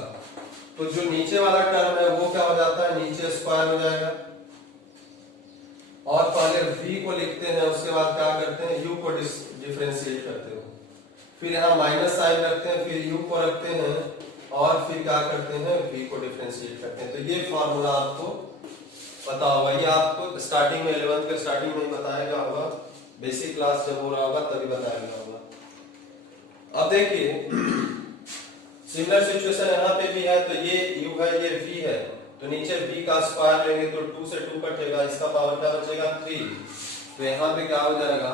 तो जो नीचे वाला टर्म है वो क्या हो जाता है, नीचे स्क्वायर हो जाएगा। और पहले v को लिखते हैं, उसके बाद क्या करते हैं, u को डिफरेंशिएट करते हो, फिर यहाँ माइनस साइन रखते हैं, फिर u को रखते हैं, और फिर क्या करते हैं, v को डिफरेंशिएट करते हैं। तो ये फॉर्मूला आपको पता होगा, ये आपको स्टार्टिंग में 11th के स्टार्टिंग में ही बताया गया होगा, बेसिक क्लास जब हो रहा होगा तभी बताया गया होगा। अब देखिए सिमिलर सिचुएशन यहाँ पे भी है, तो ये u है, ये v है, तो नीचे v का स्क्वायर लेंगे तो 2 से 2 कटेगा, इसका पावर क्या बचेगा 3, तो यहाँ पे क्या हो जाएगा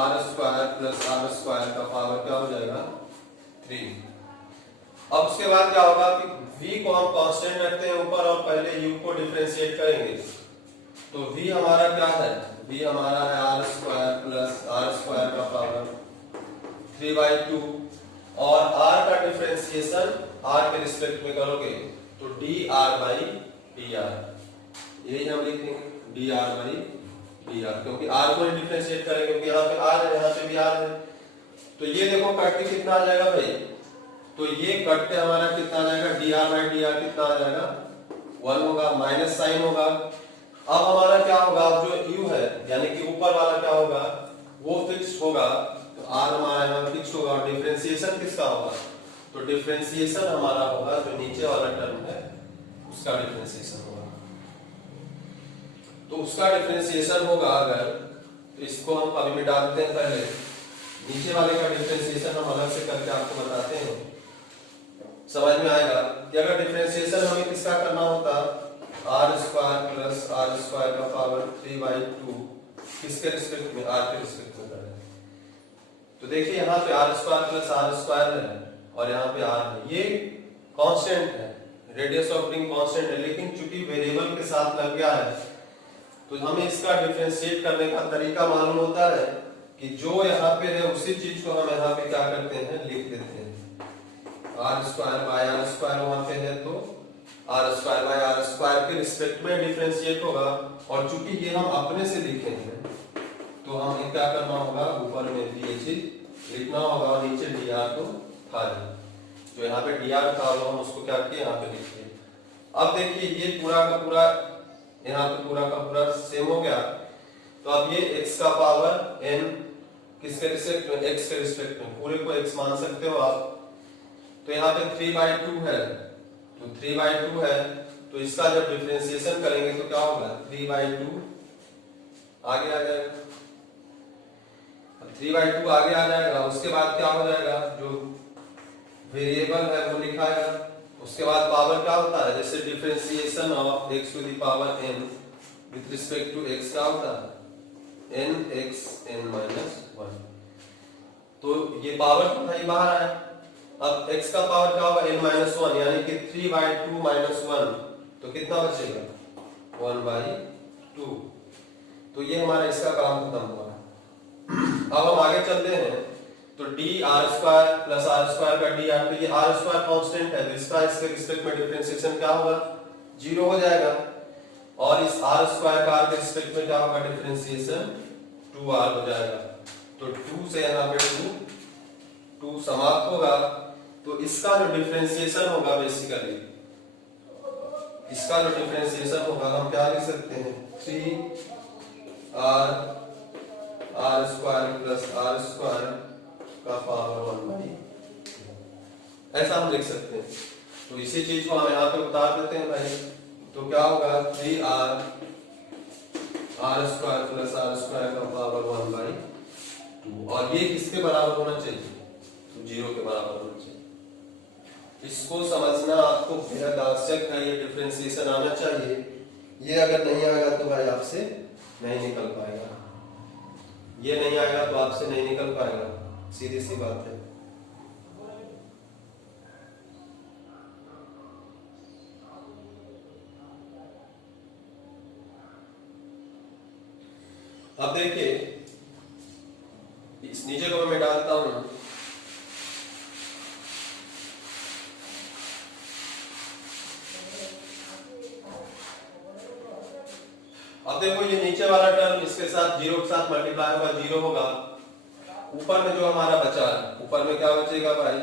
r square plus r square का पावर क्या हो जाएगा 3। अब उसके बाद क्या होगा कि v को हम कांस्टेंट रखते हैं ऊपर और पहले u को डिफरेंशिएट करेंगे, तो v हमारा क्या है, v हमारा है r square plus r square का पावर 3/2, और r का डिफरेंशिएशन r के रिस्पेक्ट में करोगे तो dr/dr, यही हम लिखेंगे dr/dr, क्योंकि r को डिफरेंशिएट करेंगे, क्योंकि यहाँ पे r है, यहाँ पे भी r है। तो ये देखो कट के कितना आ जाएगा भाई, तो ये कट के हमारा कितना आ जाएगा, dr/dr कितना आ जाएगा 1 होगा, माइनस साइन होगा। अब हमारा क्या होगा, अब जो u है यानी कि ऊपर वाला क्या होगा वो फिक्स्ड होगा, तो r हमारा यहाँ फिक्स्ड होगा, और डिफरेंशिएशन किसका होगा, तो डिफरेंशिएशन हमारा होगा जो नीचे वाला टर्म है उसका डिफरेंशिएशन होगा। तो उसका डिफरेंशिएशन होगा अगर, तो इसको हम अभी मिटा देते हैं, पहले नीचे वाले का डिफरेंशिएशन हम अलग से करके आपको बताते हैं, समझ में आएगा कि अगर डिफरेंशिएशन हमें किसका करना होता, r square plus r square का पावर 3/2 किसके रिस्पेक्ट में, r के रिस्पेक्ट में करें। तो देखिए यहाँ पे r square plus r square है और यहाँ पे r है, ये कांस्टेंट है, रेडियस ऑफ रिंग कांस्टेंट है, लेकिन चूंकि वेरिएबल के साथ लग गया है तो हमें इसका डिफरेंशिएट करने का तरीका मालूम होता है कि जो यहाँ पे है उसी चीज को हम यहाँ पे क्या करते हैं, लिख देते हैं, r square by r square वहां पे है, तो r square by r square के रिस्पेक्ट में डिफरेंशिएट होगा, और चूंकि ये हम अपने से लिखे हैं तो हमें क्या करना होगा, ऊपर में भी ये चीज लिखना होगा और नीचे dr को खाली, जो यहाँ पे dr था वो हम उसको क्या किए, यहाँ पे लिखिए। अब देखिए ये पूरा का पूरा यहाँ पे पूरा का पूरा सेम हो गया, तो अब ये x का पावर n किसके रिस्पेक्ट में, x के रिस्पेक्ट में, पूरे को x मान सकते हो आप। तो यहाँ पे 3/2 है, तो 3/2 है, तो इसका जब डिफरेंशिएशन करेंगे तो क्या होगा, 3/2 आगे आ जाएगा, 3/2 आगे आ जाएगा। उसके बाद क्या हो जाएगा, जो वेरिएबल है वो लिखाएगा, उसके बाद पावर क्या होता है, जैसे differentiation of x to the power n with respect to x क्या होता है, nx n-1, तो ये पावर कितना ही बाहर आया। अब x का पावर क्या होगा, n-1, यानी कि 3/2 - 1, तो कितना बचेगा 1/2, तो ये हमारा इसका काम खत्म हुआ। अब हम आगे चलते हैं, तो dr square plus r square का dr, तो ये r स्क्वायर कांस्टेंट है, तो इसका इसके रिस्पेक्ट में डिफरेंशिएशन क्या होगा, 0 हो जाएगा, और इस r स्क्वायर का r के रिस्पेक्ट में क्या होगा, डिफरेंशिएशन 2r हो जाएगा। तो 2 से यहाँ पे 2 समाप्त होगा, तो इसका जो डिफरेंशिएशन होगा बेसिकली, इसका जो डिफरेंशिएशन होगा हम क्या लिख सकते हैं, 3r square plus r square का पावर 1/2, ऐसा हम लिख सकते हैं। तो इसी चीज को हम यहाँ पे उतार देते हैं भाई, तो क्या होगा 3r square plus r square का पावर 1/2, और ये किसके बराबर होना चाहिए, तो 0 के बराबर होना चाहिए। इसको समझना आपको बेहद आवश्यक है, ये डिफरेंशिएशन आना चाहिए, ये अगर नहीं आएगा तो भाई आपसे नहीं निकल पाएगा, ये नहीं आएगा तो आपसे नहीं निकल पाएगा, सीधी सी बात है। अब देखिए इस नीचे को मैं डालता हूं, अब देखो ये नीचे वाला टर्म इसके साथ 0 के साथ मल्टीप्लाई होगा, 0 होगा, ऊपर में जो हमारा बचा है, ऊपर में क्या बचेगा भाई,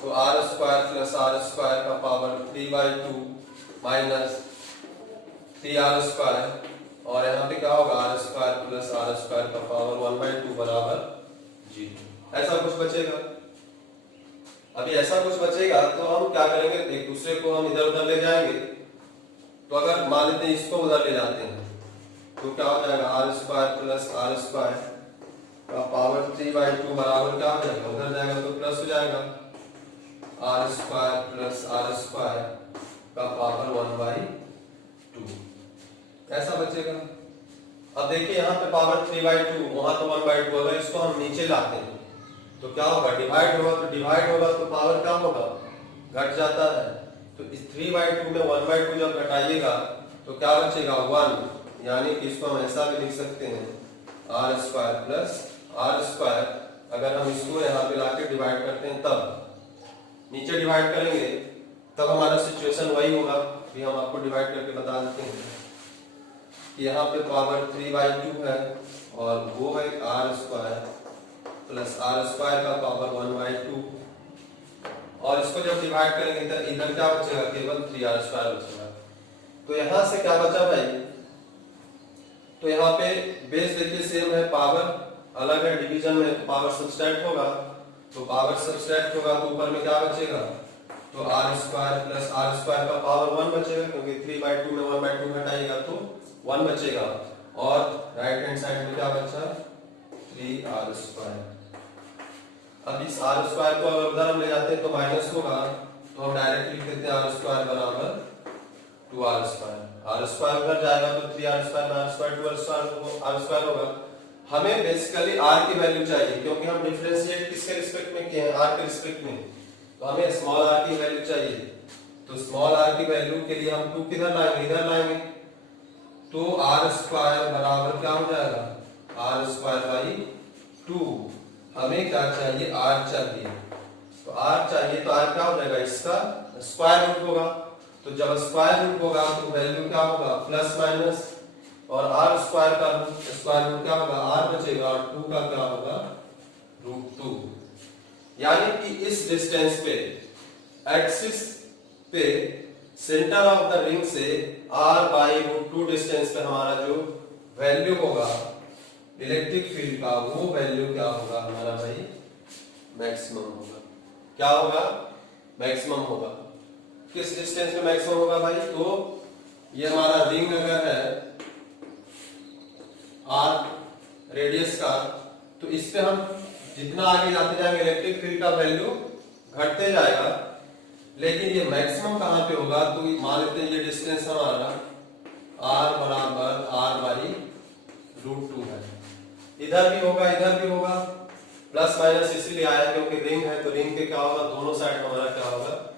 तो R square plus R square का पावर 3/2 माइनस 3r स्क्वायर, और यहाँ पे क्या होगा R square plus R square का पावर 1/2 बराबर 0। ऐसा कुछ बचेगा। अभी ऐसा कुछ बचेगा तो हम क्या करेंगे, एक दूसरे को हम इधर उधर ले जाएंगे। तो अगर मान लेते हैं इसको उधर ले जाते हैं तो क्या हो जाएगा, R square plus R square का पावर 3/2 बराबर क्या हो जाएगा, उधर जाएगा तो प्लस हो जाएगा R square plus R square का पावर 1/2, ऐसा बचेगा। अब देखिए यहाँ पे पावर 3/2, वहां तो 1/2, अगर इसको हम नीचे लाते हैं तो क्या होगा, डिवाइड होगा, तो डिवाइड होगा तो पावर क्या होगा, घट जाता है। तो इस 3/2 में 1/2 जब घटाइएगा तो क्या बचेगा 1, यानी कि इसको हम ऐसा भी लिख सकते हैं R square plus R square. अगर हम इसको यहाँ पे लाके डिवाइड करते हैं तब नीचे डिवाइड करेंगे तब हमारा सिचुएशन वही होगा। भी हम आपको डिवाइड करके बता देते हैं कि यहाँ पे पावर 3/2 है और वो है R square plus R square का पावर 1/2, और इसको जब डिवाइड करेंगे तो इधर क्या बचेगा, केवल 3r स्क्वायर बचेगा। तो यहाँ से क्या बचा भाई, तो यहाँ पे बेस देखिए सेम है, पावर अलग है, डिवीजन में तो पावर सब्सट्रैक्ट होगा, तो पावर सब्सट्रैक्ट होगा तो ऊपर में क्या बचेगा, तो R square plus R square का पावर 1 बचेगा, क्योंकि 3/2 में 1/2 घटाएगा तो 1 बचेगा, और राइट हैंड साइड में क्या बचा 3r स्क्वायर। अब इस आर स्क्वायर को अगर उधर हम ले जाते हैं तो माइनस होगा, तो हम डायरेक्ट लिख देते हैं आर स्क्वायर बराबर 2r स्क्वायर। आर स्क्वायर उधर जाएगा तो 3r स्क्वायर में are square 2r are square होगा। हमें बेसिकली r की वैल्यू चाहिए, क्योंकि हम डिफरेंशिएट किसके रिस्पेक्ट में किए हैं, r के रिस्पेक्ट में, तो हमें स्मॉल r की वैल्यू चाहिए। तो स्मॉल r की वैल्यू के लिए हम 2 किधर लाएंगे, इधर लाएंगे, तो r स्क्वायर बराबर क्या हो जाएगा, r स्क्वायर बाई 2। हमें क्या चाहिए, r चाहिए, तो r चाहिए तो r क्या हो जाएगा, इसका स्क्वायर रूट होगा। तो जब स्क्वायर रूट होगा तो वैल्यू क्या होगा, प्लस माइनस, और r स्क्वायर का स्क्वायर रूट क्या होगा, r बचेगा, और 2 का क्या होगा, √2। यानी कि इस डिस्टेंस पे, एक्सिस पे, सेंटर ऑफ द रिंग से r/√2 डिस्टेंस पे हमारा जो वैल्यू होगा इलेक्ट्रिक फील्ड का, वो वैल्यू क्या होगा हमारा भाई, मैक्सिमम होगा। क्या होगा, मैक्सिमम होगा। किस डिस्टेंस पे मैक्सिमम होगा भाई, तो ये हमारा रिंग अगर है r रेडियस का, तो इस पे हम जितना आगे जाते जाएंगे इलेक्ट्रिक फील्ड का वैल्यू घटते जाएगा, लेकिन ये मैक्सिमम कहाँ पे होगा, तो मान लेते हैं ये डिस्टेंस हमारा r बराबर r/√2 है। इधर भी होगा, इधर भी होगा, प्लस माइनस इसीलिए आया क्योंकि रिंग है, तो रिंग के क्या होगा, दोनों साइड हमारा क्या होगा,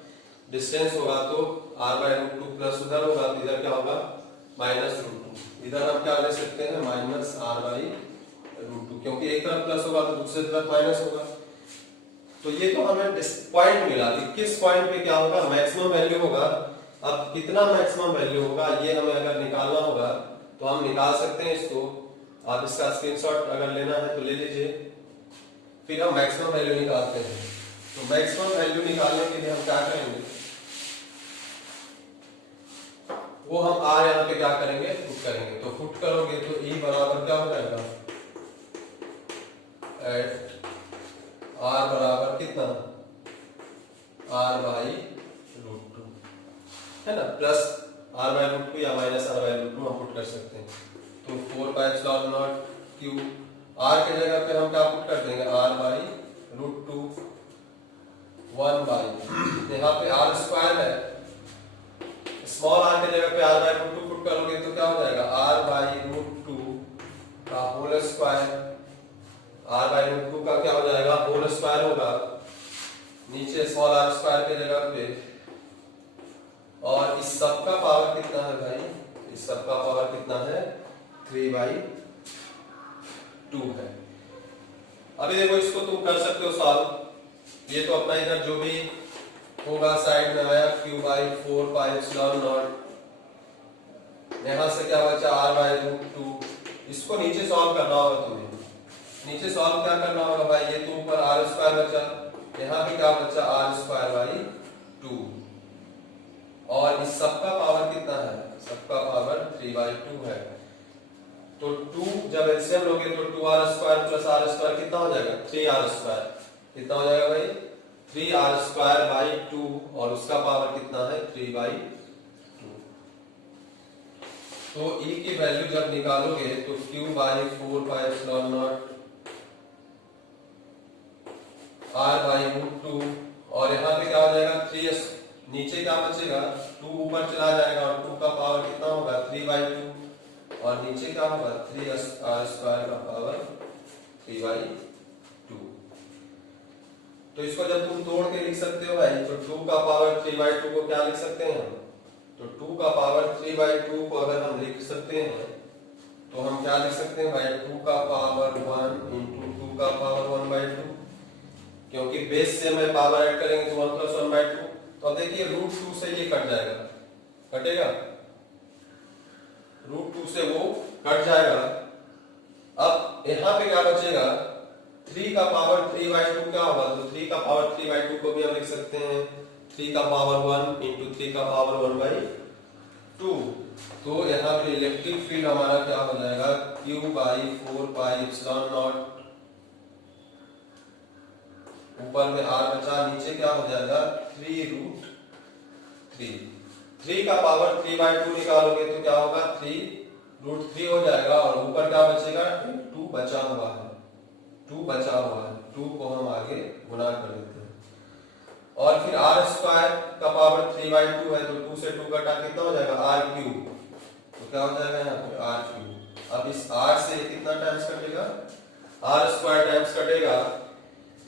डिस्टेंस होगा, तो r/√2 प्लस उधर होगा तो इधर क्या होगा, -√2। इधर हम क्या ले सकते हैं, -r/√2, क्योंकि एक तरफ प्लस होगा तो दूसरी तरफ माइनस होगा। तो ये तो हमें पॉइंट मिला कि किस पॉइंट पे क्या होगा, मैक्सिमम वैल्यू होगा। अब कितना मैक्सिमम वैल्यू होगा ये हमें अगर निकालना होगा तो हम निकाल सकते हैं इसको। आप इसका स्क्रीनशॉट अगर लेना है तो ले लीजिए, फिर हम मैक्सिमम वैल्यू निकालते हैं। तो मैक्सिमम वैल्यू निकालने के लिए हम क्या करेंगे, वो हम r यहाँ पे क्या करेंगे, पुट करेंगे। तो पुट करोगे तो E बराबर क्या हो जाएगा, एट r बराबर कितना, r/√2 है ना, प्लस r/√2 या माइनस r/√2 हम पुट कर सकते हैं। तो 4πε0q, r के जगह पे हम क्या पुट कर देंगे, r/√2 1/, यहाँ पे r स्क्वायर है, स्मॉल r के जगह पे r/√2 पुट करोगे तो क्या हो जाएगा, r/√2 का होल स्क्वायर, r/√2 का क्या हो जाएगा, होल स्क्वायर होगा, नीचे स्मॉल r स्क्वायर के जगह पे, और इस सब का पावर कितना है भाई, इस सब का पावर कितना है, 3/2 है। अभी देखो इसको तुम कर सकते हो सॉल्व, ये तो अपना इधर जो भी होगा साइड में आया q/4πε0, यहां से क्या बचा r/√2, इसको नीचे सॉल्व करना होगा तुम्हें। नीचे सॉल्व क्या करना होगा भाई, ये तो ऊपर आर स्क्वायर बचा, यहाँ पे क्या बचा आर स्क्वायर बाई 2, और इस सबका पावर कितना है, सबका पावर 3/2 है। तो 2 जब एलसीएम लोगे तो 2r square plus R square कितना हो जाएगा, 3r स्क्वायर, कितना हो जाएगा भाई 3r स्क्वायर बाई 2, और उसका पावर कितना है 3/2। तो e की वैल्यू जब निकालोगे तो q by 4πε0 r by root 2, और यहाँ पे क्या हो जाएगा 3s, नीचे क्या बचेगा 2 ऊपर चला जाएगा, और 2 का पावर कितना होगा 3/2, और नीचे क्या होगा 3r स्क्वायर का पावर 3/2। तो इसको जब तुम तोड़ के लिख सकते हो भाई, तो 2 का पावर 3/2 को क्या लिख सकते हैं हम, तो 2 का पावर 3/2 को अगर हम लिख सकते हैं तो हम क्या लिख सकते हैं भाई, 2 का पावर 1 इंटू 2 का पावर 1/2, क्योंकि बेस से मैं पावर ऐड करेंगे तो 1 + 1/2। तो अब देखिए रूट 2 से ये कट जाएगा, कटेगा, रूट 2 से वो कट जाएगा। अब यहाँ पे क्या बचेगा, 3 का पावर 3/2 क्या होगा, तो 3 का पावर 3/2 को भी हम लिख सकते हैं 3 का पावर 1 इंटू 3 का पावर 1/2। तो यहाँ पे इलेक्ट्रिक फील्ड हमारा क्या हो जाएगा, q/4πε0, ऊपर में r बचा, नीचे क्या हो जाएगा 3√3, 3 का पावर 3/2 निकालोगे तो क्या होगा 3√3 हो जाएगा, और ऊपर क्या बचेगा 2 बचा हुआ है, 2 बचा हुआ है, 2 को हम आगे गुना कर देते हैं, और फिर r स्क्वायर का पावर 3/2 है, तो 2 से 2 घटा कितना हो जाएगा r3, तो क्या हो जाएगा यहाँ पे r3। अब इस r से कितना टाइम्स कटेगा, r स्क्वायर टाइम्स कटेगा,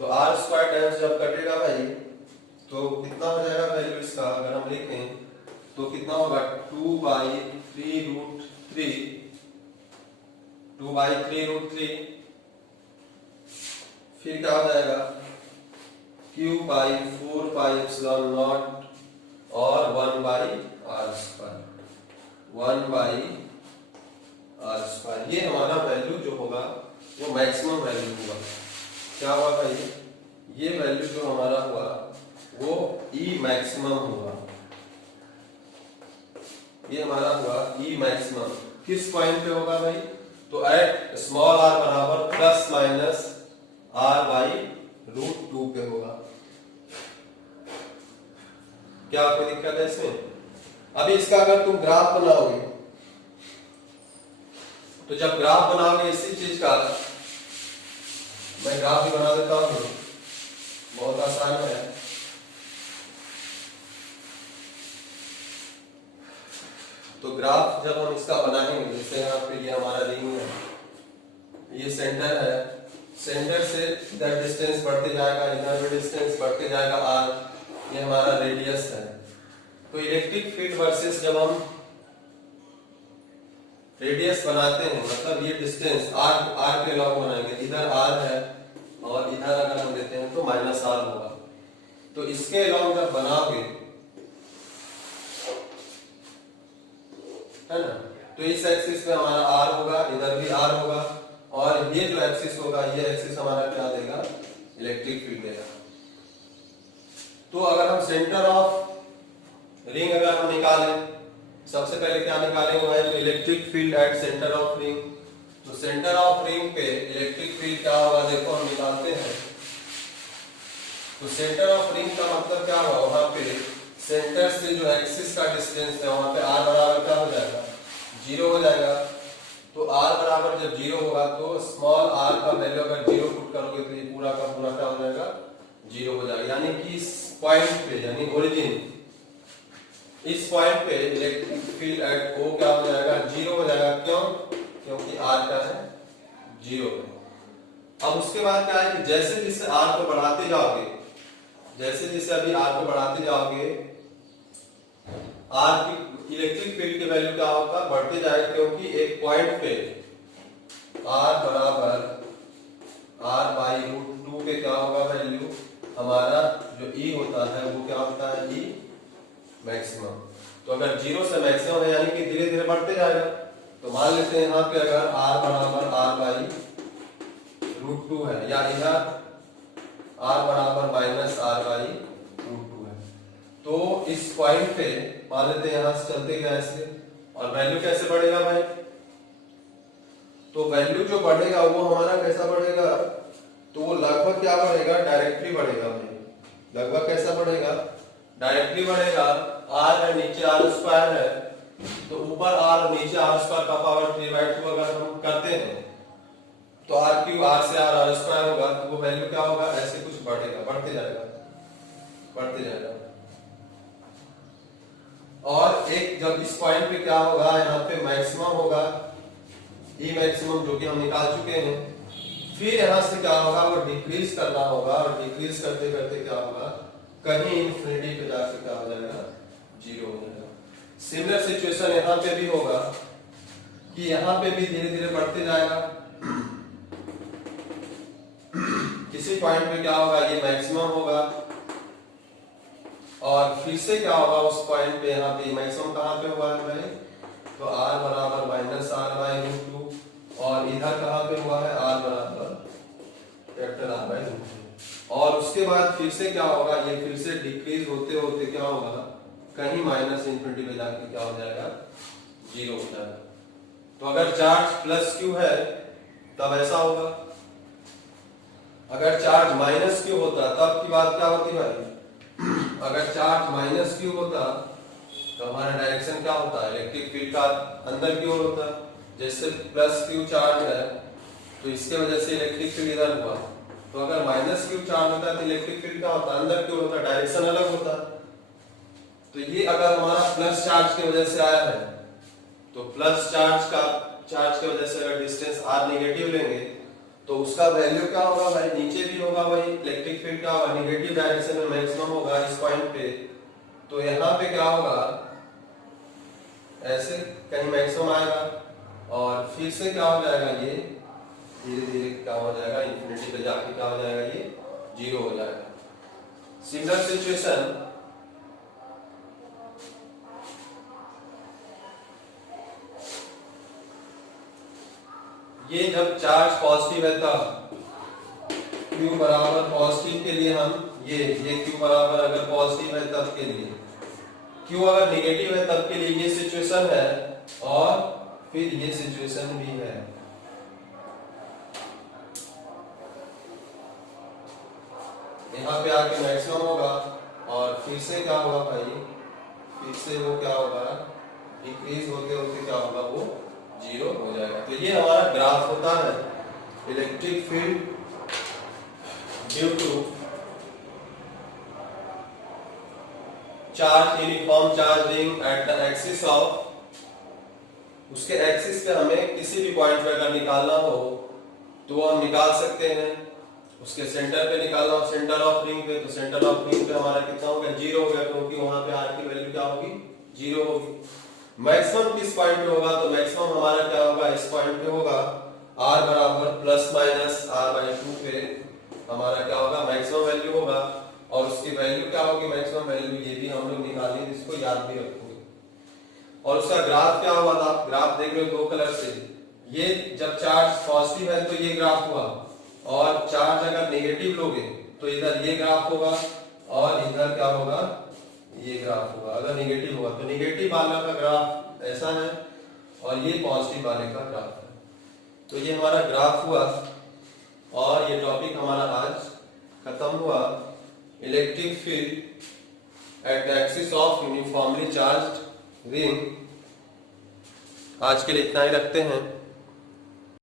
तो r स्क्वायर टाइम्स जब कटेगा भाई तो कितना हो जाएगा वैल्यू इसका, अगर हम लिखें तो कितना होगा 2/3√3, 2/3√3, फिर क्या हो जाएगा q/4πε0 और 1/r², 1/r², ये हमारा वैल्यू जो होगा वो मैक्सिमम वैल्यू होगा। क्या हुआ भाई, ये वैल्यू जो हमारा हुआ वो E मैक्सिमम हुआ, ये हमारा हुआ E मैक्सिमम। किस पॉइंट पे होगा भाई, तो एट स्मॉल r बराबर ±r/√2 पे होगा। क्या कोई दिक्कत है इसमें? अभी इसका अगर तुम ग्राफ बनाओगे, तो जब ग्राफ बनाओगे इसी चीज का, मैं ग्राफ भी बना देता हूँ, बहुत आसान है। तो ग्राफ जब हम इसका बनाएंगे, जैसे यहाँ पे ये हमारा रिंग है, ये सेंटर है, सेंटर से इधर डिस्टेंस बढ़ते जाएगा, इधर भी डिस्टेंस बढ़ते जाएगा r, ये हमारा रेडियस है। तो इलेक्ट्रिक फील्ड वर्सेस जब हम रेडियस बनाते हैं, मतलब ये डिस्टेंस r के लॉग बनाएंगे, इधर r है और इधर अगर हम लेते हैं तो -r होगा। तो इसके लॉग जब बनाओगे, है ना, तो इस एक्सिस में हमारा r होगा, इधर भी r होगा, और ये जो एक्सिस होगा, ये एक्सिस हमारा क्या देगा, इलेक्ट्रिक फील्ड देगा। तो अगर हम सेंटर ऑफ रिंग अगर हम निकालें, सबसे पहले क्या निकालेंगे भाई, तो electric field at centre of ring. तो सेंटर ऑफ रिंग पे इलेक्ट्रिक फील्ड क्या होगा, देखो हम निकालते हैं। तो सेंटर ऑफ रिंग का मतलब क्या होगा, वहां पे सेंटर से जो एक्सिस का डिस्टेंस है वहां पे r बराबर क्या हो जाएगा, 0 हो जाएगा। तो r बराबर जब 0 होगा तो स्मॉल r का वैल्यू अगर 0 पुट करोगे तो ये पूरा का पूरा क्या हो जाएगा, 0 हो जाएगा। यानी कि इस पॉइंट पे, यानी ओरिजिन, इस पॉइंट पे इलेक्ट्रिक फील्ड एट O क्या हो जाएगा, 0 हो जाएगा। क्यों, क्योंकि r क्या है, 0 है। अब उसके बाद क्या है कि जैसे जैसे r को बढ़ाते जाओगे, जैसे जैसे अभी r को बढ़ाते जाओगे, r की इलेक्ट्रिक फील्ड की वैल्यू क्या होगा, बढ़ते जाएगा, क्योंकि एक पॉइंट पे r बराबर r/√2 पे क्या होगा वैल्यू, हमारा जो E होता है वो क्या होता है, E मैक्सिमम। तो अगर 0 से मैक्सिमम है, यानी कि धीरे धीरे बढ़ते जाएगा। तो मान लेते हैं यहाँ पे अगर r बराबर r/√2 √2 है, या इधर r बराबर माइनस आर बाई √2 है। तो इस पॉइंट पे मान लेते हैं, यहां से चलते गए ऐसे, और वैल्यू कैसे बढ़ेगा भाई? तो वैल्यू जो बढ़ेगा वो हमारा कैसा बढ़ेगा? तो वो लगभग क्या बढ़ेगा? डायरेक्टली बढ़ेगा भाई। लगभग कैसा बढ़ेगा? डायरेक्टली बढ़ेगा। r है, नीचे r² है, तो ऊपर r नीचे r² का पावर 3/2 अगर हम करते हैं तो r³ r से r² होगा, तो वो वैल्यू क्या होगा? ऐसे कुछ बढ़ेगा, बढ़ते जाएगा, बढ़ते जाएगा। और एक जब इस पॉइंट पे क्या होगा, यहाँ पे मैक्सिमम होगा, ई मैक्सिमम जो कि हम निकाल चुके हैं। फिर यहाँ से क्या होगा? वो डिक्रीज करना होगा, और डिक्रीज करते करते क्या होगा? कहीं इन्फिनिटी पे जाके क्या हो जाएगा? 0 हो जाएगा। सिमिलर सिचुएशन यहाँ पे भी होगा कि यहाँ पे भी धीरे धीरे बढ़ते जाएगा। किसी पॉइंट पे क्या होगा? ये मैक्सिमम होगा, और फिर से क्या होगा? उस पॉइंट पे यहाँ पे मैक्सिमम कहाँ पे हुआ है भाई? तो r बराबर माइनस आर बाई √2, और इधर कहाँ पे हुआ है? r बराबर कैपिटल R बाई √2। और उसके बाद फिर से क्या होगा? ये फिर से डिक्रीज होते होते क्या होगा? कहीं माइनस इन्फिनिटी पे जाके क्या हो जाएगा? 0 हो जाएगा। तो अगर चार्ज प्लस q है तब ऐसा होगा, अगर चार्ज माइनस q होता तब की बात क्या होती भाई? अगर चार्ज माइनस q होता तो हमारा डायरेक्शन क्या होता? इलेक्ट्रिक फील्ड का अंदर की ओर होता। जैसे प्लस q चार्ज है तो इसके वजह से इलेक्ट्रिक फील्ड इधर हुआ, तो अगर माइनस q चार्ज होता तो इलेक्ट्रिक फील्ड क्या होता? अंदर की ओर होता, डायरेक्शन अलग होता। तो ये अगर हमारा प्लस चार्ज की वजह से आया है, तो प्लस चार्ज की वजह से अगर डिस्टेंस r नेगेटिव लेंगे तो उसका वैल्यू क्या होगा भाई? नीचे भी होगा भाई, इलेक्ट्रिक फील्ड क्या होगा? नेगेटिव डायरेक्शन में मैक्सिमम होगा इस पॉइंट पे। तो यहाँ पे क्या होगा? ऐसे कहीं मैक्सिमम आएगा, और फिर से क्या हो जाएगा? ये धीरे धीरे क्या हो जाएगा? इन्फिनिटी पे जाके क्या हो जाएगा? ये 0 हो जाएगा। सिमिलर सिचुएशन ये जब चार्ज पॉजिटिव है तब Q बराबर पॉजिटिव के लिए हम ये Q बराबर अगर पॉजिटिव है तब के लिए, Q अगर नेगेटिव है तब के लिए ये सिचुएशन है, और फिर ये सिचुएशन भी है। यहाँ पे आके मैक्सिमम होगा, और फिर से क्या होगा भाई? फिर से वो क्या होगा? डिक्रीज होते होते क्या होगा? वो 0 हो जाएगा। तो ये हमारा ग्राफ होता है electric field due to charge uniform charging at the axis of, उसके एक्सिस पे हमें किसी भी पॉइंट पे अगर निकालना हो तो हम निकाल सकते हैं। उसके सेंटर पे निकालना हो, सेंटर ऑफ रिंग पे, तो सेंटर ऑफ रिंग पे हमारा कितना हो गया? 0 हो गया, क्योंकि वहां पे r की वैल्यू क्या होगी? 0 होगी। मैक्सिमम किस पॉइंट पे होगा? तो मैक्सिमम हमारा क्या होगा? इस पॉइंट पे होगा, r बराबर प्लस माइनस r/2 पे हमारा क्या होगा? मैक्सिमम वैल्यू होगा। और उसकी वैल्यू क्या होगी? मैक्सिमम वैल्यू ये भी हम लोग निकालेंगे, इसको याद भी रखोगे। और उसका ग्राफ क्या हुआ था? ग्राफ देख लो 2 कलर से। ये जब चार्ज पॉजिटिव है तो ये ग्राफ हुआ, और चार्ज अगर नेगेटिव लोगे तो इधर ये ग्राफ होगा, और इधर क्या होगा? ये ग्राफ होगा। अगर नेगेटिव होगा तो नेगेटिव वाला का ग्राफ ऐसा है, और ये पॉजिटिव वाले का ग्राफ है। तो ये हमारा ग्राफ हुआ, और ये टॉपिक हमारा आज खत्म हुआ। Electric field at the axis of uniformly charged ring. आज के लिए इतना ही रखते हैं।